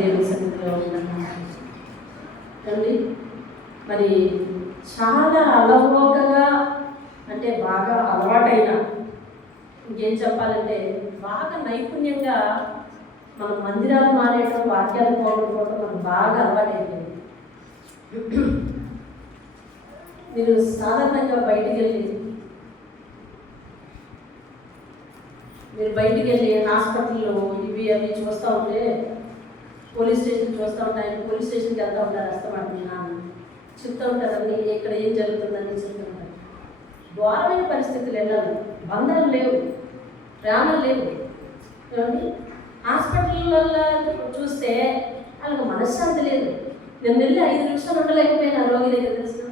దేవుని సన్నిధిలో ఉండండి. మరి చాలా అలవోకగా అంటే బాగా అలవాటైన, ఇంకేం చెప్పాలంటే బాగా నైపుణ్యంగా మనం మందిరాలు మానేయడం, వాక్యాలు పోగొట్టుకోవడం మనకు బాగా అలవాటైపోయింది. మీరు సాధారణంగా బయటికి వెళ్ళి హాస్పిటల్లో ఇవి అవి చూస్తూ ఉంటే, పోలీస్ స్టేషన్ చూస్తూ ఉంటాయి, పోలీస్ స్టేషన్కి వెళ్తూ ఉంటారు, వస్తామంటున్నా చెప్తూ ఉంటారు, అన్నీ ఇక్కడ ఏం జరుగుతుందని చెప్తూ ఉంటారు. ఘోరమైన పరిస్థితులు వెళ్ళాలి, బంధాలు లేవు, ప్రేమలు లేవు. ఏమండి హాస్పిటల్లో చూస్తే వాళ్ళకి మనశ్శాంతి లేదు. నేను వెళ్ళి 5 నిమిషాలు ఉండలేకపోయాను రోగి దగ్గర, తెలిసిన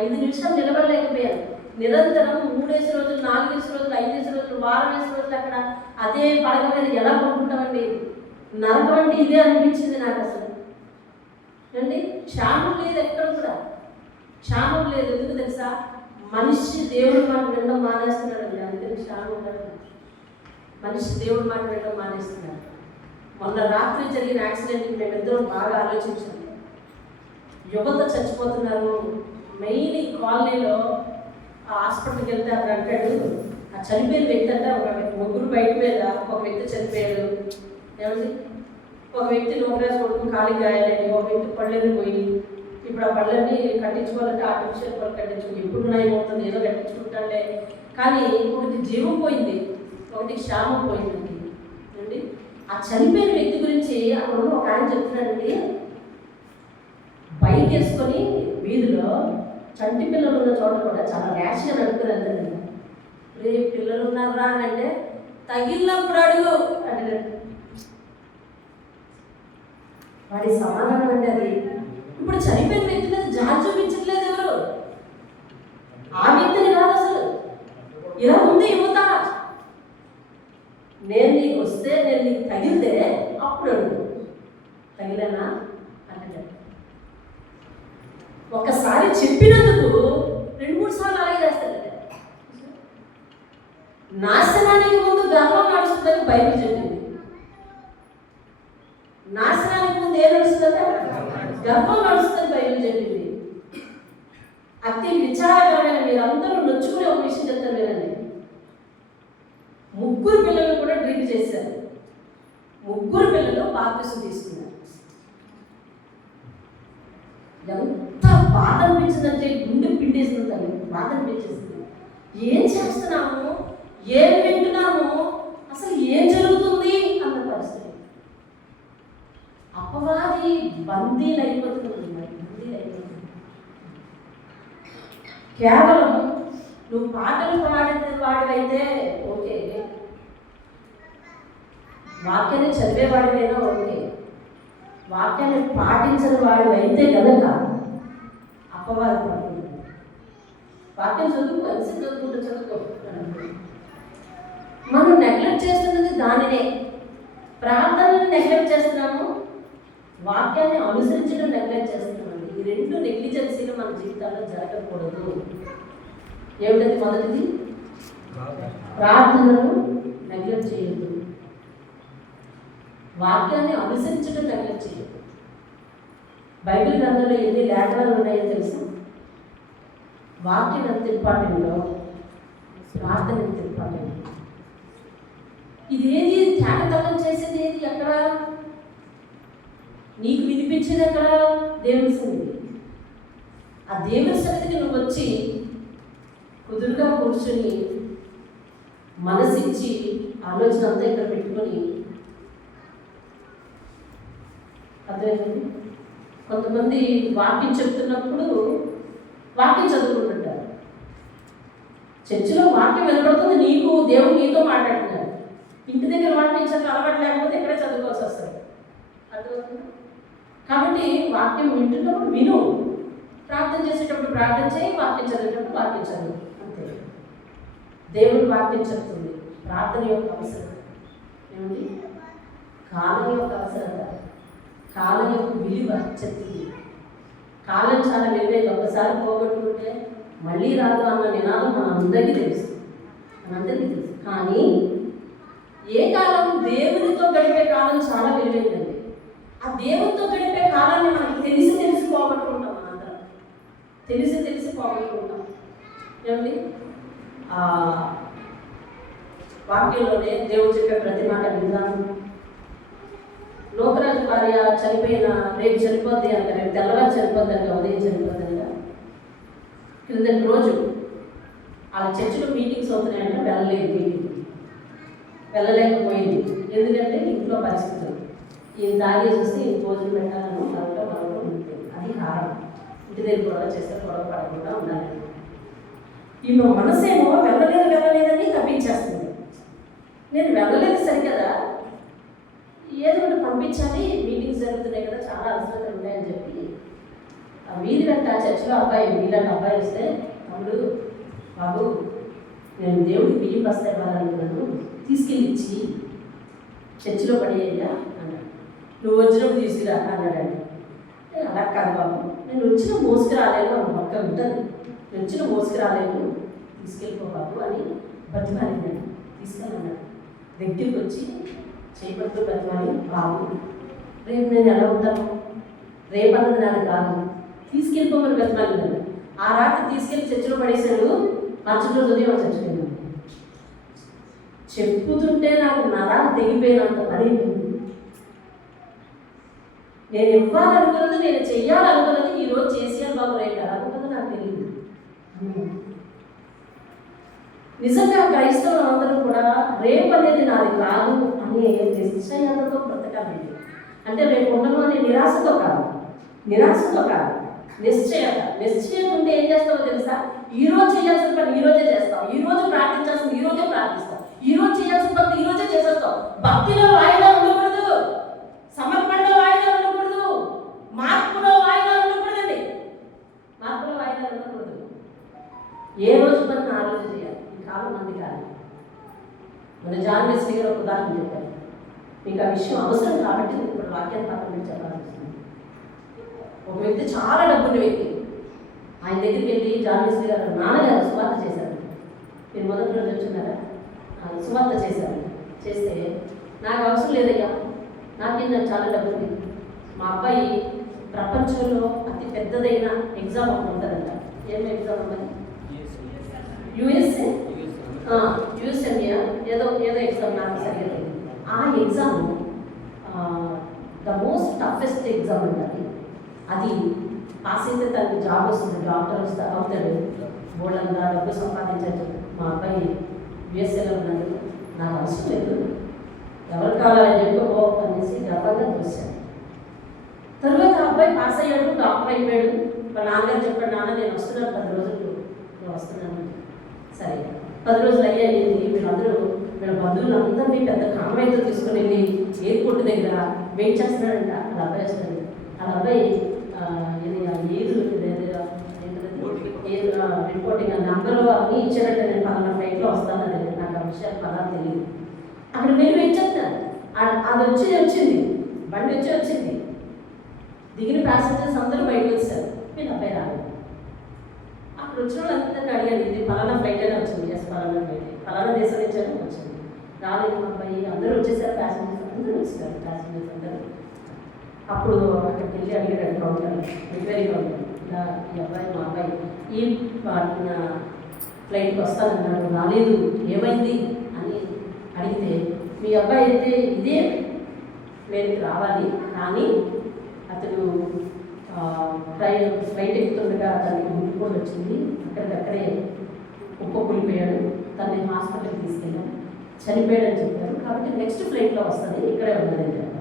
5 నిమిషాలు నిలబడలేకపోయాను. నిరంతరం 3 రోజులు, 4 రోజులు, 5 రోజులు, వారం రోజులు అక్కడ అదే పడక మీద ఎలా పడుకుంటామండి? నరకం అంటే ఇదే అనిపించింది నాకు అసలు. అండి క్షామం లేదు, ఎక్కడ కూడా క్షామం లేదు. ఎందుకు తెలుసా? మనిషి దేవుడి మాట వినడం మానేస్తున్నాడండి, అందుకని క్షామం కాదు. మనిషి దేవుడి మాట వినడం మానేస్తున్నాడు. మొన్న రాత్రి జరిగిన యాక్సిడెంట్కి మేమిద్దరం బాగా ఆలోచించాము. యువత చచ్చిపోతున్నారు. మెయిన్ ఈ కాలనీలో హాస్పిటల్కి వెళ్తే అక్కడ అంటాడు, ఆ చనిపోయిన వ్యక్తి అంటే ఒక ముగ్గురు బయట మీద ఒక వ్యక్తి చనిపోయాడు. ఏమండి ఒక వ్యక్తి నోకరాజు కొడుకు ఖాళీ గాయాలని, ఒక వ్యక్తి పళ్ళని పోయి, ఇప్పుడు ఆ పళ్ళని కట్టించుకోవాలంటే ఆర్టిఫిషియల్ పళ్ళు కట్టించుకోవాలి. ఎప్పుడు ఏమవుతుంది, ఏదో కట్టించుకుంటాంలే. కానీ ఒకటి జీవం పోయింది, ఒకటి క్షామం పోయిందండి. అండి ఆ చనిపోయిన వ్యక్తి గురించి అక్కడ ఒక ఆయన చెప్తున్నాడండి, బైక్ వేసుకొని వీధిలో చంటి పిల్లలు ఉన్న చోట కూడా చాలా ర్యాష్గా నడుపుతున్నారు. రే పిల్లలు ఉన్నారా అని అంటే, తగిలినప్పుడు అడుగు అంటే వాడి సమాధానం అండి అది. ఇప్పుడు చనిపోయిన వ్యక్తి మీద జాలి చూపించట్లేదు ఎవరు, ఆ వ్యక్తిని కాదు అసలు. ఇలా ఉంది యువత. నేను నీకు వస్తే, నేను నీకు తగిలితే అప్పుడు అడుగు, తగిలేనా అంటే ఒక్కసారి చెప్పినందుకు 2-3 సార్లు అలాగే చేస్తాడు. నాశనానికి ముందు గర్వం నడుస్తుందని బైబిల్ చెప్పింది. నాశనానికి ముందు ఏం నడుస్తుందంటే గర్వం నడుస్తుందని బైబిల్ చెప్పింది. అతి విచారకరమైన, మీరందరూ నొచ్చుకునే ఒక విషయం చెప్తాను లేదండి. 3 పిల్లలు కూడా డ్రింక్ చేశారు. 3 పిల్లలు బాప్తిసం తీసుకున్నారు. ఎంత బాధ అనిపించిందంటే గుండె పిండేసింది, బాధ అనిపించేసింది. ఏం చేస్తున్నాము, ఏం వింటున్నాము, అసలు ఏం జరుగుతుంది అన్న పరిస్థితి. అపవాది బందీలు అయిపోతుంది. కేవలం నువ్వు పాటలు పాడే వాడివైతే ఓకే, వాక్యాన్ని చదివేవాడివైనా ఓకే, వాక్యాన్ని పాటించని వాడు అయితే కనుక అపవాది పడుతుంది. వాక్యం చదువుకో, ఎంతసేపు చదువుకో. మనం నెగ్లెక్ట్ చేస్తున్నది దానినే. ప్రార్థనని నెగ్లెక్ట్ చేస్తున్నాము, వాక్యాన్ని అనుసరించడం నెగ్లెక్ట్ చేస్తున్నాము. ఈ 2 నెగ్లిజెన్సీలు మన జీవితాల్లో జరగకూడదు. ఏమిటది? మొదటిది ప్రార్థనను నెగ్లెక్ట్ చేయొద్దు, వాక్యాన్ని అనుసరించడం నెగ్లెక్ట్ చేయొద్దు. బైబిల్ గ్రంథంలో ఎన్ని లేఖనాలు ఉన్నాయో తెలుసా? వాక్యం ఎంత ఇంపార్టెంటో ప్రార్థన ఎంత ఇంపార్టెంట్. ఇదేది త్యాగతనం చేసేది ఏది? ఎక్కడ నీకు వినిపించేది ఎక్కడ? దేవుని సన్నిధి. ఆ దేవుని సన్నిధికి నువ్వు వచ్చి కుదురుగా కూర్చొని మనసిచ్చి ఆలోచన అంతా ఇక్కడ పెట్టుకొని, అర్థమైంది? కొంతమంది వాక్యం చెప్తున్నప్పుడు వాక్యం చదువుకుంటుంటారు. చర్చిలో వాక్యం వినపడుతుంది, నీకు దేవుడు నీతో మాట్లాడుతున్నారు. ఇంటి దగ్గర వాక్యం చదువు అలవాటు లేకపోతే ఇక్కడే చదువుకోవాల్సి వస్తుంది. అర్థమవుతుంది? కాబట్టి వాక్యం వింటున్నప్పుడు విను, ప్రార్థన చేసేటప్పుడు ప్రార్థన చేయి, వాక్యం చదివేటప్పుడు వాక్యం చదువు, అంతే. దేవుడు వాక్యం చెప్తుంది. ప్రార్థన యొక్క అవసరం ఏమిటి? కాలం యొక్క అవసరత, కాలం యొక్క విలువ చెప్తుంది. కాలం చాలా విలువైంది. ఒకసారి పోగొట్టుకుంటే మళ్ళీ రాదు అన్న నినాదం మనందరికీ తెలుసు. కానీ ఏ కాలం దేవునితో గడిపే కాలం చాలా విలువైందండి. తెలిసి తెలిసి పోగొట్టుకుంటాం. ఏమండి వాక్యంలోనే దేవుడు చెప్పే ప్రతి మాట విన్నాను. లోకరాజు భార్య చనిపోయిన రేపు చనిపోద్ది అనగా, రేపు తెల్లవారు చనిపోద్ది అనగా, ఉదయం చనిపోద్ది అనగా, క్రిందటి రోజు ఆ చర్చిలో మీటింగ్స్ అవుతున్నాయంటే వెళ్ళలేదు. వెళ్ళలేకపోయింది. ఎందుకంటే ఇంట్లో పరిస్థితులు, ఈయన తాగేసి వస్తే ఈయన భోజనం పెట్టాలని మరొక ఉంటుంది. అది కారణం. ఇంటి దగ్గర గొడవ చేస్తే గొడవ పడకుండా ఉండాలి. ఈమె మనసేమో వెళ్ళలేదని తప్పించేస్తుంది. నేను వెళ్ళలేదు సరికదా, ఏదో ఒకటి పంపించాలి, మీటింగ్స్ జరుగుతున్నాయి కదా, చాలా అవసరాలు ఉన్నాయని చెప్పి ఆ వీధి వెంట చర్చిలో అబ్బాయి వీళ్ళని అబ్బాయి వస్తే, తమ్ముడు బాబు నేను దేవుడికి బియ్యం బస్తా ఇవ్వాలనుకున్నాను, తీసుకెళ్ళి ఇచ్చి చర్చిలో పడేయ్యా అన్నాడు. నువ్వు వచ్చినప్పుడు తీసుకురా అన్నాడండి. అలా కాదు బాబు, నేను వచ్చిన మోసుకు రాలేను, ఒక్క ఉంటుంది, నేను వచ్చిన మోసుకు రాలేను, తీసుకెళ్ళిపో బాబు అని బతిమాలిందండి. తీసుకెళ్ళన్నాడు. దగ్గరికి వచ్చి చేపట్టు బతిమాలి, బాబు రేపు నేను ఎలా ఉంటాను, రేపన్నది నాది కాదు, తీసుకెళ్ళిపోమని బతిమాలిందండి. ఆ రాత్రి తీసుకెళ్ళి చర్చిలో పడేశాడు. మరుసటి రోజు ఉదయం చర్చిపోయింది. చెప్పుతుంటే నాకు నరాలు తెగిపోయినంత పని. నేను ఇవ్వాలనుకున్నది, నేను చెయ్యాలనుకున్నది ఈరోజు చేసేయాలి బాబు, రేపు ఎలా ఉంటుందో నాకు తెలియదు. నిజంగా క్రైస్తవులందరూ కూడా రేపు అనేది నాది కాదు అని నిశ్చయంతో బ్రతకాలండి. అంటే రేపు ఉండను అనే నిరాశతో కాదు, నిశ్చయం ఉంటే ఏం చేస్తావో తెలుసా? ఈరోజు చేయాల్సిన పని ఈరోజే చేస్తావు, ఈరోజు ప్రార్థించాల్సింది ఈరోజే ప్రార్థిస్తావు, ఈరోజు చేయాల్సిన పని ఈరోజే చేసేస్తావు. భక్తిలో వాయిదా ఉండకూడదు, సమర్పణలో వాయిదా ఉండకూడదు, మార్పులో వాయిదా ఉండకూడదండి. ఏ రోజు పని ఆ రోజు చేయాలి. ఈ కాలం మంది కాదు. మన జాన్ వెస్లీ గారు ఒక ఉదాహరణ చెప్పారు. మీకు ఆ విషయం అవసరం కాబట్టి ఇప్పుడు వాక్యాన్ని పక్కన పెట్టి చెప్పాల్సి వస్తుంది. ఒక వ్యక్తి చాలా డబ్బున్న వ్యక్తి, ఆయన దగ్గరికి వెళ్ళి జాన్ వెస్లీ గారు నాన్నగారు సువార్త చేశారు. మీరు మొదటి రోజు వచ్చినారా? సువార్త చేశారు. చేస్తే నాకు అవసరం లేదయ్యా, నాకేంటో చాలా డబ్బు ఉంది, మా అబ్బాయి ప్రపంచంలో అతి పెద్దదైన ఎగ్జామ్ ఒకటి ఉంటుందంట. ఏమి ఎగ్జామ్ ఉన్నది? యుఎస్ఎంఏ ఏదో ఎగ్జామ్, నాకు సరిగ్గా తెలియదు. ఆ exam the most toughest exam ఉంటుంది. అది పాస్ అయితే తనకి జాబ్ వస్తుంది, డాక్టర్ అవుతాడు, బోర్డంతా డబ్బు సంపాదించచ్చు. మా అబ్బాయి యుఎస్ఏలో ఉన్నాడు, నాకు అవసరం లేదు, ఎవరు కావాలని చెప్పి ఓ అనేసి గర్వంగా చూశాడు. తర్వాత ఆ అబ్బాయి పాస్ అయ్యాడు, డాక్టర్ అయిపోయాడు. వాళ్ళ నాన్నగారు చెప్పాడు, నాన్న నేను వస్తున్నాను 10 రోజులు, నేను వస్తున్నాను. సరే 10 రోజులు అయ్యాయి. వీళ్ళందరూ వీళ్ళ బంధువులందరినీ పెద్ద కాన్వాయ్తో తీసుకుని వెళ్ళి ఎయిర్పోర్ట్ దగ్గర వెయిట్ చేస్తున్నాడంట. వాళ్ళ అబ్బాయి వస్తున్నాడు. వాళ్ళ అబ్బాయి రిపోర్టింగ్ నెంబర్ అన్నీ ఇచ్చారంటే నేను పలానా ఫ్లైట్లో వస్తాను అనేది, నాకు ఆ విషయాలు పదాలు తెలియదు. అక్కడ వెళ్ళి వెయిట్ చేస్తాను. అది వచ్చింది, బండి వచ్చింది. దిగిన ప్యాసింజర్స్ అందరూ బయటకు వచ్చారు. వీళ్ళ అబ్బాయి రాలేదు. అక్కడ వచ్చిన వాళ్ళందరినీ అడిగాను, ఇది పలానా ఫ్లైట్ అయినా వచ్చింది, ఎస్ పలానా ఫ్లైట్, పలానా దేశం నుంచి అయినా వచ్చింది. రాలేదు మా అబ్బాయి, అందరూ వచ్చేసారు, ప్యాసింజర్స్ అందరూ వచ్చేసారు, ప్యాసింజర్స్ అందరూ. అప్పుడు అక్కడికి వెళ్ళి అడిగాడు కౌంటర్, ఎంక్వైరీ కౌంటర్, ఇలా ఈ అబ్బాయి మా అబ్బాయి ఈ ఫ్లైట్కి వస్తానన్నాడు, రాలేదు, ఏమైంది అని అడిగితే, మీ అబ్బాయి అయితే ఇదే ప్లేన్కి రావాలి, కానీ అతడు ఫ్లైట్ ఎక్కుతుండగా అతనికి ముట్టుకొని వచ్చింది, అక్కడికక్కడే కుప్పకూలిపోయాడు, తనని హాస్పిటల్కి తీసుకెళ్ళాను, చనిపోయాడని చెప్పారు, కాబట్టి నెక్స్ట్ ఫ్లైట్లో వస్తుంది, ఇక్కడే ఉన్నదని చెప్పారు.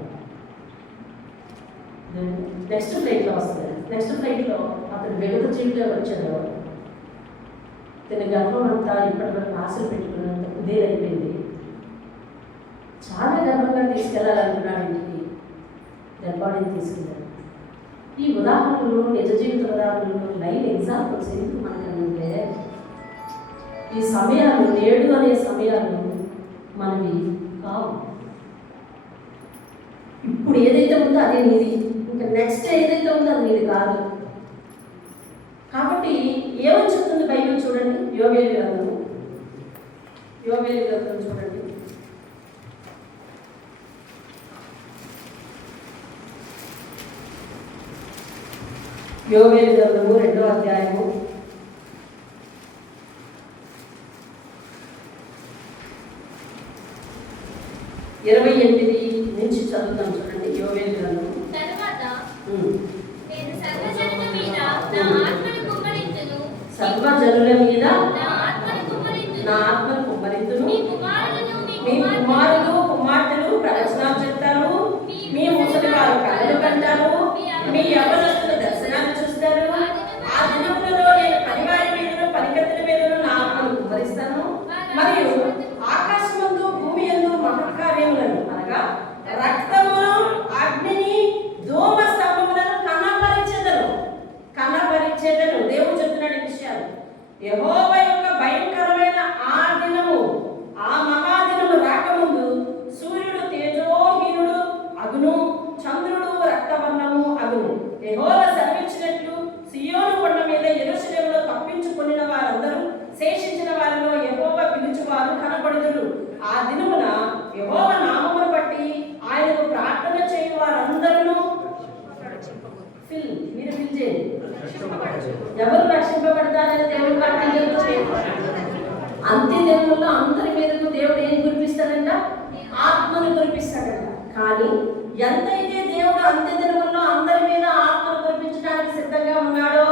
నెక్స్ట్ ఫ్లైట్లో వస్తుంది. నెక్స్ట్ ఫ్లైట్లో అతను వెలుగు జీవిలో వచ్చాడు. తన గర్భం అంతా ఇప్పటివరకు ఆశలు పెట్టుకున్నంత కుదేరైపోయింది. చాలా గర్వంగా తీసుకెళ్లాలనుకున్నాడు ఇంటికి. గర్భాన్ని తీసుకెళ్ళాడు. ఈ ఉదాహరణలు నిజ జీవిత ఉదాహరణలు లైవ్ ఎగ్జాంపుల్స్ ఎందుకు మనకంటే, ఈ సమయాలు నేడు అనే సమయాలు మనవి కావు. ఇప్పుడు ఏదైతే ఉందో అదే నీది, ఇంకా నెక్స్ట్ ఏదైతే ఉందో అది నీది కాదు. కాబట్టి ఏమని చెప్తుంది బైబిల్ చూడండి, యోవేలు గ్రంథం చూడండి. యోవేలు గ్రంథము 2వ అధ్యాయము 28 నుంచి చదువుతాం చూడండి. యోవేలు గ్రంథము. తరువాత నేను సర్వజనుల మీద నా ఆత్మను కుమ్మరింతును. సర్వజనుల మీద నా ఆత్మను కుమ్మరింతును. మీ కుమారులు కుమార్తెలు ప్రవచనాలు చెప్తారు. మీ ముసలి వారు కలలు కంటారు. మీ యవ్వనస్తులు దర్శనాలు చూస్తారు. ఆ దినములలో నేను పనివారి మీదను పనికత్తుల మీదను నా ఆత్మను కుమ్మరిస్తాను. మరియు ఆకాశమందు భూమి యందు మహత్కార్యములను అనగా రక్తమును అగ్నిని ధూమ స్తంభములను కనపరిచేదను. దేవుడు చెప్తున్నాడు ఈ విషయాలు. యెహోవా యొక్క భయంకరమైన ఆ దినము, ఆ మహాదినము రాకముందు సూర్యుడు తేజోహీనుడు అగును, చంద్రుడు రక్తవర్ణము అగును. యెహోవా సెలవిచ్చినట్లు సియోను కొండ మీద యెరూషలేములో తప్పించుకొనిన వారందరూ శేషించిన వారిలో యెహోవా పిలుచువారు కనపడుదురు. ఆ దినమున యెహోవా నామమును బట్టి ఆయనకు ప్రార్థన చేయు వారందరూ మీరు పిలిచేది ఎవరు రక్షింపబడతారని దేవుడు అంత్య దినములో అందరి మీదకు దేవుడు ఏం కురిపిస్తాడంట? ఆత్మను కురిపిస్తాడంట. కానీ ఎంతైతే దేవుడు అంత్య దినముల్లో అందరి మీద ఆత్మను కురిపించడానికి సిద్ధంగా ఉన్నాడో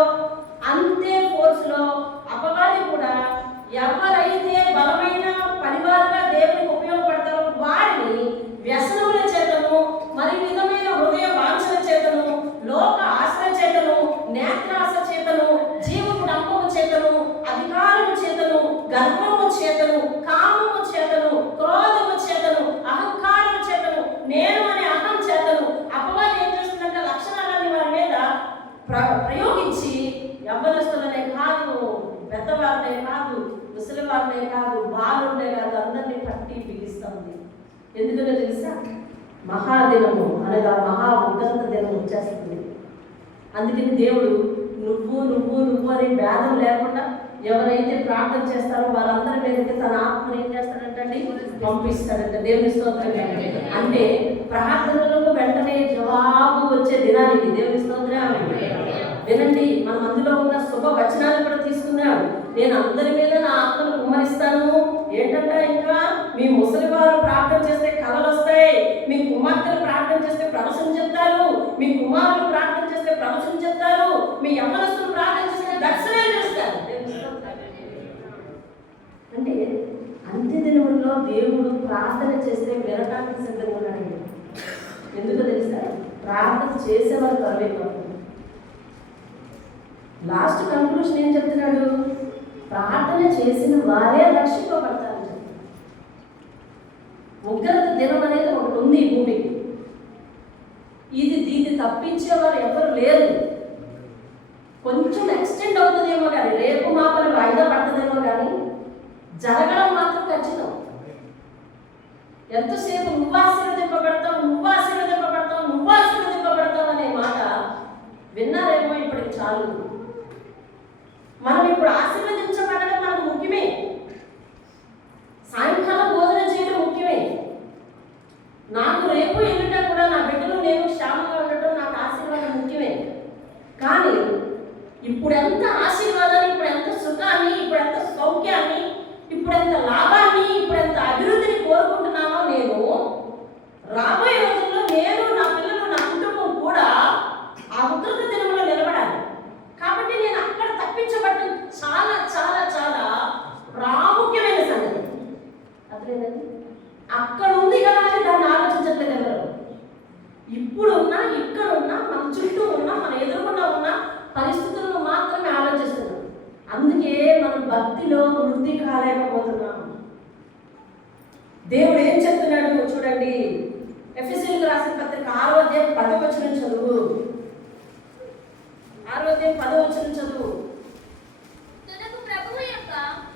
అంతే ఫోర్స్ లో అపవాది కూడా ఎవరైతే బలమైన పరివారంగా దేవునికి ఉపయోగపడతారో వారిని వ్యసనముల చేతను, మరి విధమైన హృదయ వాంఛల చేతను, లోక ఆశల చేతను, నేత్రాశ చేతను, జీవపు డంపము చేతను, అధికారము చేతను, గర్వము చేతను, కామము చేతను, క్రోధము చేతను, అహంకారము చేతను, నేను అనే అహం చేతను అపవాది ఏం చేస్తుందంటే లక్షణాలన్నీ వారి మీద ప్రయోగించి యవ్వనస్తులనే కాదు, పెద్దవారినే కాదు, ముసలి వారినే కాదు, బాలుండే కాదు, అందరినీ పట్టి బిగిస్తుంది. ఎందుకంటే తెలుసా? మహాదినము అనగా మహా ఉగ్రత దినం వచ్చేస్తుంది. అందుకని దేవుడు నువ్వు అని భేదం లేకుండా ఎవరైతే ప్రార్థన చేస్తారో వారందరి మీదకి తన ఆత్మను ఏం చేస్తాడంటండి? పంపిస్తాడంట. దేవుని స్తోత్రం. అంటే ప్రార్థనలకు వెంటనే జవాబు వచ్చే దినానికి దేవుని స్తోత్రం. వినండి, మనం అందులో ఉన్న శుభ వచనాలు కూడా తీసుకుందాం. నేను అందరి మీద నా ఆత్మను కుమ్మరిస్తాను. ఏంటంట? ఇంకా మీ ముసలి వారు ప్రార్థన చేస్తే కలలు వస్తాయి, మీ కుమార్తెలు ప్రార్థన చేస్తే ప్రవచనం చెప్తారు, మీ కుమారులు ప్రార్థన చేస్తే ప్రవచనం చెప్తారు, మీ యవ్వనస్తులు ప్రార్థన చేస్తే దర్శనాలు చేస్తారు. అంటే అంత్య దినముల్లో దేవుడు ప్రార్థన చేస్తే వినటానికి సిద్ధంగా ఉన్నాడు. ఎందుకో తెలుసా? ప్రార్థన చేసేవారు త్వరవైపోతుంది. లాస్ట్ కన్క్లూషన్ ఏం చెప్తున్నాడు? ప్రార్థన చేసిన వారే రక్షింపబడతారని చెప్తారు. ఉగ్రత దినం అనేది ఒకటి ఉంది ఈ భూమికి. దీన్ని తప్పించేవారు ఎవరు లేరు. కొంచెం ఎక్స్టెండ్ అవుతుందేమో కానీ, రేపు మాపలు వాయిదా పడుతుందేమో కానీ జరగడం మాత్రం ఖచ్చితం. ఎంతసేపు నువ్వు ఆశీర్వదింపబడతావు అనే మాట విన్నారేమో ఇప్పటికి చాలు. మనం ఇప్పుడు ఆశీర్వదించబడడం మనకు ముఖ్యమే. సాయంకాలం భోజనం చేయడం ముఖ్యమే. నాకు రేపు ఎల్లుండా కూడా నా బిడ్డలు నేను క్షేమంగా ఉండటం నాకు ఆశీర్వాదం ముఖ్యమే. కానీ ఇప్పుడు ఎంత ఆశీర్వాదాన్ని, ఇప్పుడు ఎంత సుఖాన్ని, ఇప్పుడు ఎంత సౌఖ్యాన్ని, ఇప్పుడు ఎంత లాభాన్ని, ఇప్పుడు ఎంత అభివృద్ధిని కోరుకుంటున్నామో నేను రాబోయే రోజుల్లో నేను, నా పిల్లలు, నా కుటుంబం కూడా ఆ ఉగ్రత దినంలో నిలబడాలి. కాబట్టి నేను అక్కడ తప్పించబడటం చాలా చాలా చాలా ప్రాముఖ్యమైన సంగతి. అర్థమైందండి? అక్కడ ఉంది కదా అని దాన్ని ఆలోచించట్లేదు ఎవరు. ఇప్పుడున్నా, ఇక్కడున్నా, మన చుట్టూ ఉన్నా, మన ఎదురుకుండా ఉన్న పరిస్థితులను మాత్రమే ఆలోచిస్తున్నాం. అందుకే మనం భక్తిలో వృద్ధి కాలేకపోతున్నాం. దేవుడు ఏం చెప్తున్నాడు చూడండి. ఎఫెసీయులకు రాసిన పత్రిక 6వ అధ్యాయం 10వ వచనం చదువు. 6వ అధ్యాయం 10వ వచనం చదువు.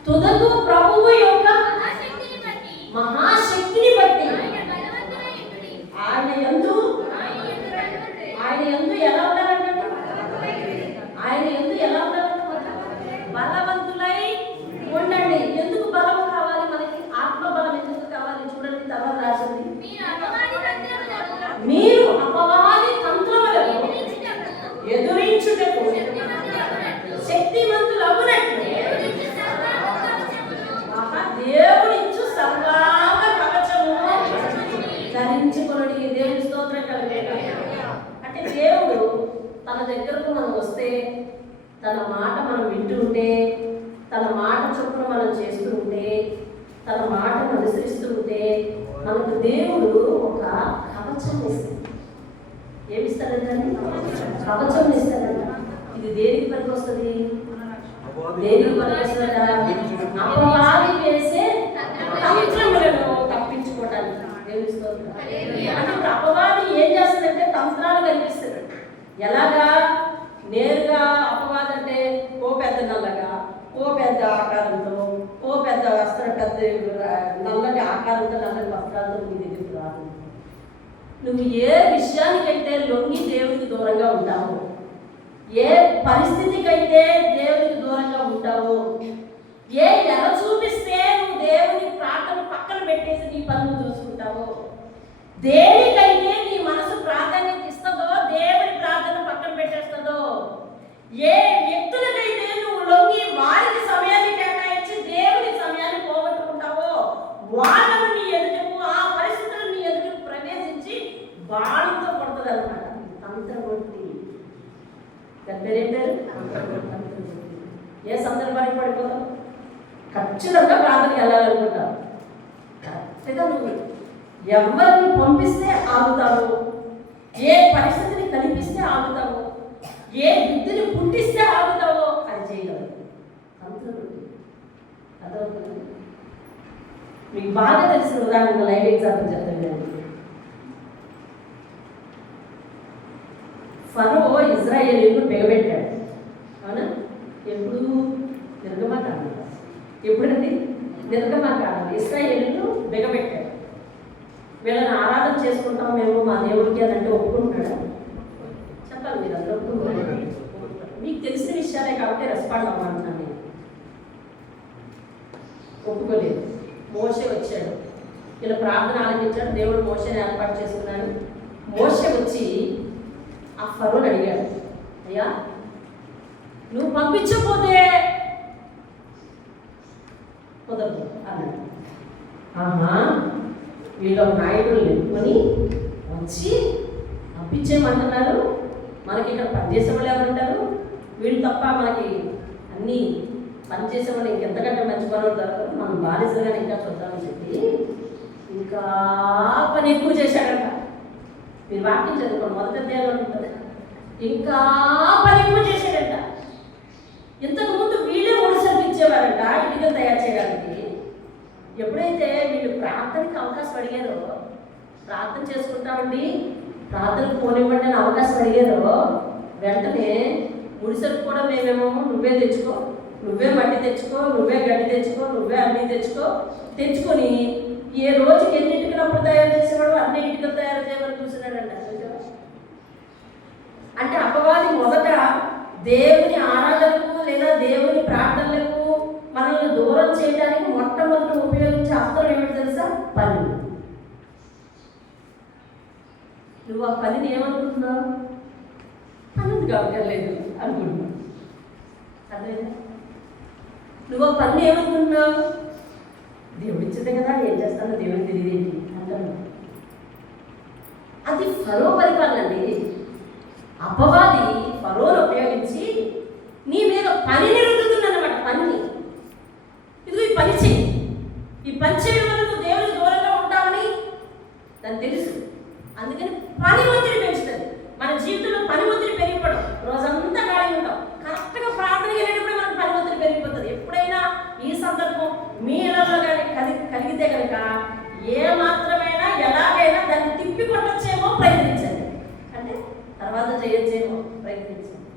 తుదకు ప్రభువు యొక్క మహాశక్తిని బట్టి ఆయన యందు ఎలా ఉండాలంటే బలవంతులై ఉండండి. ఎందుకు బలం కావాలి మనకి? ఆత్మబలం ఎందుకు కావాలి? చూడండి, తర్వాత రాసింది మీరు దగ్గరకు మనం వస్తే, తన మాట మనం వింటుంటే, తన మాట చొప్పున మనం చేస్తూ ఉంటే, తన మాటను అనుసరిస్తూ ఉంటే, మనకు దేవుడు ఒక కవచం ఇస్తాడు. ఏమిస్తాడంటే కవచం ఇస్తాడంట. ఇది దేనికి పనికి వస్తుంది? దేనికి పనికి వస్తుందట? అపవాది వేసే తంత్రములను తప్పించుకోవడానికి. అంటే ఇప్పుడు అపవాది ఏం చేస్తుందంటే తంత్రాలు కనిపిస్తాడు. ఎలాగా? నేరుగా అపవాది అంటే ఓ పెద్ద నల్లగా, ఓ పెద్ద ఆకారంతో, ఓ పెద్ద వస్త్రం, పెద్ద నల్లటి ఆకారంతో, నల్లటి వస్త్రాలతో నీ దగ్గరికి రాదు. నువ్వు ఏ విషయానికైతే లొంగి దేవునికి దూరంగా ఉంటావో, ఏ పరిస్థితికైతే దేవునికి దూరంగా ఉంటావో, ఏ ఎర చూపిస్తే నువ్వు దేవుని ప్రార్థన పక్కన పెట్టేసి నీ పనులు చూసుకుంటావో, దేనికైతే నీ మనసు ప్రాధాన్యత ఇస్తుందో, దేవుని ప్రార్థన పక్కన పెట్టేస్తుందో, ఏ వ్యక్తులకైతే నువ్వు లొంగి వారికి సమయాన్ని కేటాయించి దేవుని సమయాన్ని పోగొట్టుకుంటావో, వాళ్ళను నీ ఎదుటకు, ఆ పరిస్థితులను నీ ఎదుటకు ప్రవేశించి బాణంతో కొడుతుంది అనమాట. తంత్రగొట్టి. పేరు ఏ సందర్భానికి పడిపోతావు? ఖచ్చితంగా ప్రార్థనకి వెళ్ళాలనుకుంటావు. కరెక్ట్గా నువ్వు ఎవరిని పంపిస్తే ఆగుతావు, ఏ పరిస్థితిని కనిపిస్తే ఆగుతావు, ఏ బుద్ధిని పుట్టిస్తే ఆగుతావో అది చేయగలరు. అర్థమవుతుంది? మీకు బాగా తెలిసిన ఉదాహరణ లైవ్ ఎగ్జాంపుల్ చెప్తాను. ఫరో ఇజ్రాయేలీను బిగబెట్టాడు. అవునా? ఎప్పుడు? నిర్గమకాండం. ఎప్పుడండి? నిర్గమకాండం. ఇజ్రాయేలీను బిగబెట్టాడు. వీళ్ళని ఆరాధన చేసుకుంటాం మేము మా దేవుడికి అని అంటే ఒప్పుకుంటాడా? చెప్పాలి మీరు అందరూ ఒప్పుకుంటారు. మీకు తెలిసిన విషయాలే కాబట్టి రెస్పాండ్ అవ్వమంటున్నాను నేను. ఒప్పుకోలేదు. మోషే వచ్చాడు, వీళ్ళ ప్రార్థన ఆలకించాడు. దేవుడు మోషేని ఏర్పాటు చేసుకున్నాడు. మోషే వచ్చి ఆ ఫరోని అడిగాడు, అయ్యా నువ్వు పంపించకపోతే కుదరదు అన్నాడు. ఆహా, వీళ్ళ నాయకులు ఎత్తుకొని వచ్చి పంపించేయమంటున్నారు. మనకి ఇక్కడ పనిచేసే వాళ్ళు ఎవరు ఉంటారు? వీళ్ళు తప్ప మనకి అన్నీ పనిచేసే వాళ్ళు ఇంకెంతకంటే మంచి పనులు దొరకదు, మనం బానిసలుగానే ఇంకా చూద్దామని చెప్పి ఇంకా పని ఎక్కువ చేశాడంట. మీరు వాక్యం చదువుకోండి, మొదటి అధ్యాయంలో ఉంటుంది. ఇంకా పని ఎక్కువ చేశాడంట. ఇంతకుముందు వీళ్ళే ఒడిసలు ఇచ్చేవారంట ఇటుకలు తయారు చేయడానికి. ఎప్పుడైతే వీళ్ళు ప్రార్థనకి అవకాశం అడిగారో, ప్రార్థన చేసుకుంటామండి, ప్రార్థనకు పోనివ్వండి అని అవకాశం అడిగారో, వెంటనే ముడిసలు కూడా మేమేమో నువ్వే తెచ్చుకో, నువ్వే మట్టి తెచ్చుకో, నువ్వే గడ్డి తెచ్చుకో, నువ్వే అన్నీ తెచ్చుకొని ఏ రోజుకి ఎన్ని ఇటుకలు అప్పుడు తయారు చేసేవాడు అన్ని ఇటుకలు తయారు చేయమని చూసినాడంట. అంటే అపవాది మొదట దేవుని ఆరాధనకు లేదా దేవుని ప్రార్థనలకు మనల్ని దూరం చేయడానికి మొట్టమొదటి ఉపయోగించే అస్త్రం ఏమిటి తెలుసా? పని. నువ్వు ఆ పనిని ఏమనుకుంటున్నావు? పని కావట్లేదు అనుకుంటున్నావు. అదే నువ్వు ఆ పని ఏమనుకుంటున్నావు? దేవుడు ఇచ్చిందే కదా, ఏం చేస్తానో దేవుని తెలియదేంటి అంటాను. అది ఫరో పరిపాలన అండి. అపవాది ఫరోను ఉపయోగించి నీ మీద పనిని రుద్దుతుందన్నమాట. పనిని, ఇదిగో ఈ పని చేయి, ఈ పని చేయడం వల్ల నువ్వు దేవుడికి దూరంగా ఉంటావని దానికి తెలుసు. అందుకని పని ఒత్తిడి పెంచుతుంది. మన జీవితంలో పని ఒత్తిడి పెరిగిపోవడం, రోజంతా ఖాళీ ఉంటాం. కరెక్ట్గా ప్రార్థనకి వెళ్ళేటప్పుడు మనకు పని ఒత్తిడి పెరిగిపోతుంది. ఎప్పుడైనా ఈ సందర్భం మీ ఇళ్లలో కానీ కలిగితే కనుక ఏ మాత్రమైనా ఎలాగైనా దాన్ని తిప్పి కొట్టొచ్చేమో ప్రయత్నించండి. అంటే తర్వాత చేయొచ్చేమో ప్రయత్నించండి.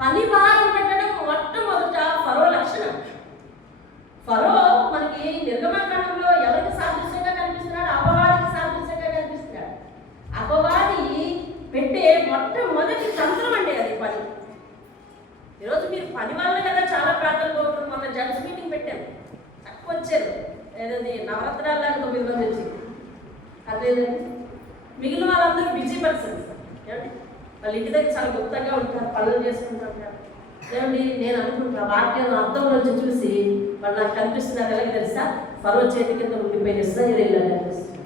పని భారం పెట్టడం మొట్టమొదట ఫరో లక్షణం. ఫరో మనకి నిర్గమకాండంలో ఎవరికి సాదృశ్యంగా కనిపిస్తున్నాడు? అపవాదికి సాదృశ్యంగా కనిపిస్తున్నాడు. అపవాది పెట్టే మొట్టమొదటి తంత్రం అంటే అది పని. ఈరోజు మీరు పని వల్ల కదా చాలా ప్రార్థనలు కోరుకుంటున్నారు. మొన్న జడ్స్ మీటింగ్ పెట్టాను, తక్కువ వచ్చారు. ఏదది నవరత్నాల్లాగా 9 మంది వచ్చి, అదేదండి మిగిలిన వాళ్ళందరూ బిజీ పర్సన్స్. ఏమండి వాళ్ళ ఇంటి దగ్గర చాలా గుప్తంగా ఉంటారు, పనులు చేసుకుంటారు. ఏమండి నేను అనుకుంటున్నా వాక్యం అర్థంలో చూసి వాళ్ళు నాకు కనిపిస్తున్నారు. ఎలాగ తెలుసా? ఫరో చేతి కింద ఉండిపోయిన ఇశ్రాయేలీలా కనిపిస్తుంది.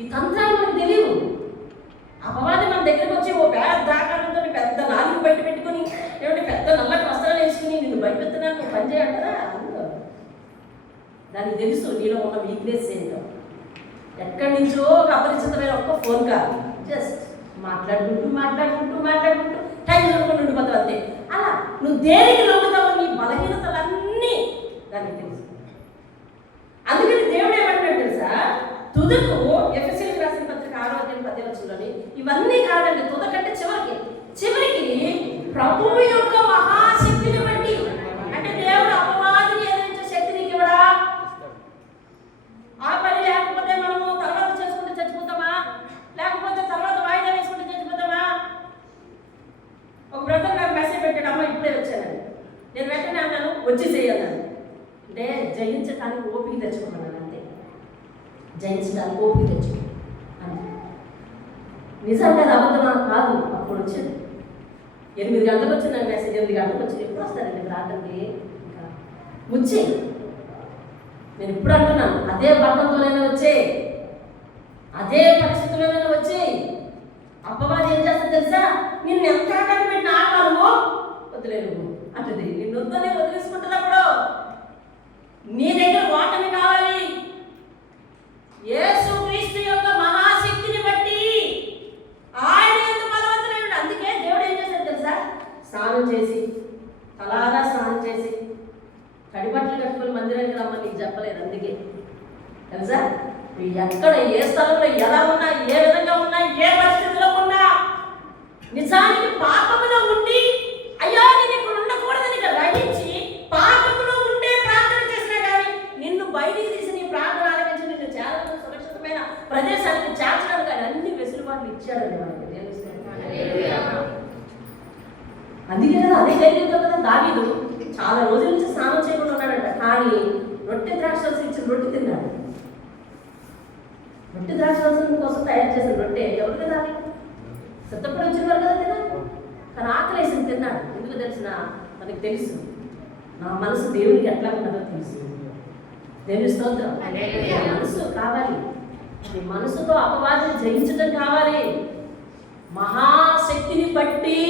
ఈ తంత్రాలు మనకు తెలియవు. అపవాది మన దగ్గరకు వచ్చి ఓ భయపెడుతున్నాను నువ్వు పని చేయంటారా అందులో దానికి తెలుసు నీలో ఉన్న వీక్నెస్ ఏంటో. ఎక్కడి నుంచో ఒక అపరిచితమైన ఒక్క ఫోన్ కాల్ జస్ట్ మాట్లాడుకుంటూ టైం దొరుకుని ఉండిపోతావు అంతే. అలా నువ్వు దేనికి నమ్ముతావు నీ బలహీనతలన్నీ దానికి తెలుసు. అందుకని దేవుడు ఏమంటాడు తెలుసా, తుదకు ఎఫెసీయులకు రాసిన పత్రిక 6:10 ఇవన్నీ కాదండి, తుదకంటే చివరికి ప్రభువు యొక్క మహాశక్తిని బట్టి, అంటే దేవుడు అపవాదిని ఎదిరించే శక్తి నీకు ఇవ్వడా? ఆ పని లేకపోతే మనము తర్వాత చేసుకుంటే చచ్చిపోతామా, లేకపోతే తర్వాత వాయిదా వేసుకుంటే చచ్చిపోతామా? ఒక బ్రదర్ నాకు మెసేజ్ పెట్టాడు, అమ్మ ఇప్పుడే వచ్చానని. నేను వెంటనే అన్నాను వచ్చి చేయాలని. అంటే జయించడానికి ఓపిక తెచ్చుకున్నాను అంతే, జయించడానికి ఓపిక తెచ్చుకున్నాను అని. నిజంగా అది అబద్ధమా కాదు. అప్పుడు వచ్చింది 8 గంటలకు వచ్చింది నాకు మెసేజ్. 8 గంటలకు వచ్చింది. ఎప్పుడు వస్తారండి రాత్రికి? ఇంకా వచ్చి నేను ఇప్పుడు అంటున్నాను, అదే బట్టంతోనైనా వచ్చే, అదే పరిస్థితుల్లోనైనా వచ్చే. అప్పవాది ఏం చేస్తుంది తెలుసా, నిన్ను ఎంత పెట్టిన ఆటలు వదిలేను అంటుంది. నిన్ను వద్దనే వదిలేసుకుంటున్నప్పుడు నీ దగ్గర వాటమి కావాలి. యేసు క్రీస్తు యొక్క మహాశక్తిని బట్టి ఆయన ఎంత బలవంతుడైన. అందుకే దేవుడు ఏం చేశాడు తెలుసా, స్నానం చేసి తలారా స్నానం చేసి తడిబట్టలు కట్టుకుని మందిరానికి రమ్మని నీకు చెప్పలేదు. అందుకే తెలుసా, ఎక్కడ ఏ స్థలంలో ఎలా ఉన్నా, ఏ విధంగా ఉన్నా, ఏ పరిస్థితిలో ఉన్నా, నిజానికి పాపములో ఉండి అయ్యో నేను ఇక్కడ ఉండకూడదని గ్రహించి పాపములో ఉండే ప్రార్థన చేసినా కానీ నిన్ను బయటికి తీసి నీ ప్రార్థన ఆలకించి నిన్ను చేరడం సురక్షితమైన ప్రదేశానికి చేర్చడం కానీ అన్ని వెసులుబాట్లు ఇచ్చాడండి మనకి. అందుకే కదా అదే ధైర్యంతో కదా దావీదు చాలా రోజుల నుంచి స్నానం చేయకుండా ఉన్నాడంట. కానీ రొట్టె ద్రాక్షరసం ఇచ్చిన రొట్టె తిన్నాడు. రొట్టె ద్రాక్షరసం కోసం తయారు చేసిన రొట్టె ఎవరు తినాలి? సిద్ధపడి వచ్చిన వారు కదా తినాలి. కానీ ఆకలేసి తిన్నాడు. ఎందుకు తెలిసిన, మనకి తెలుసు నా మనసు దేవునికి ఎట్లా ఉన్నదో తెలుసు. దేవుని స్తోత్రం. మనసు కావాలి, నీ మనసుతో అపవాదిని జయించడం కావాలి. మహాశక్తిని బట్టి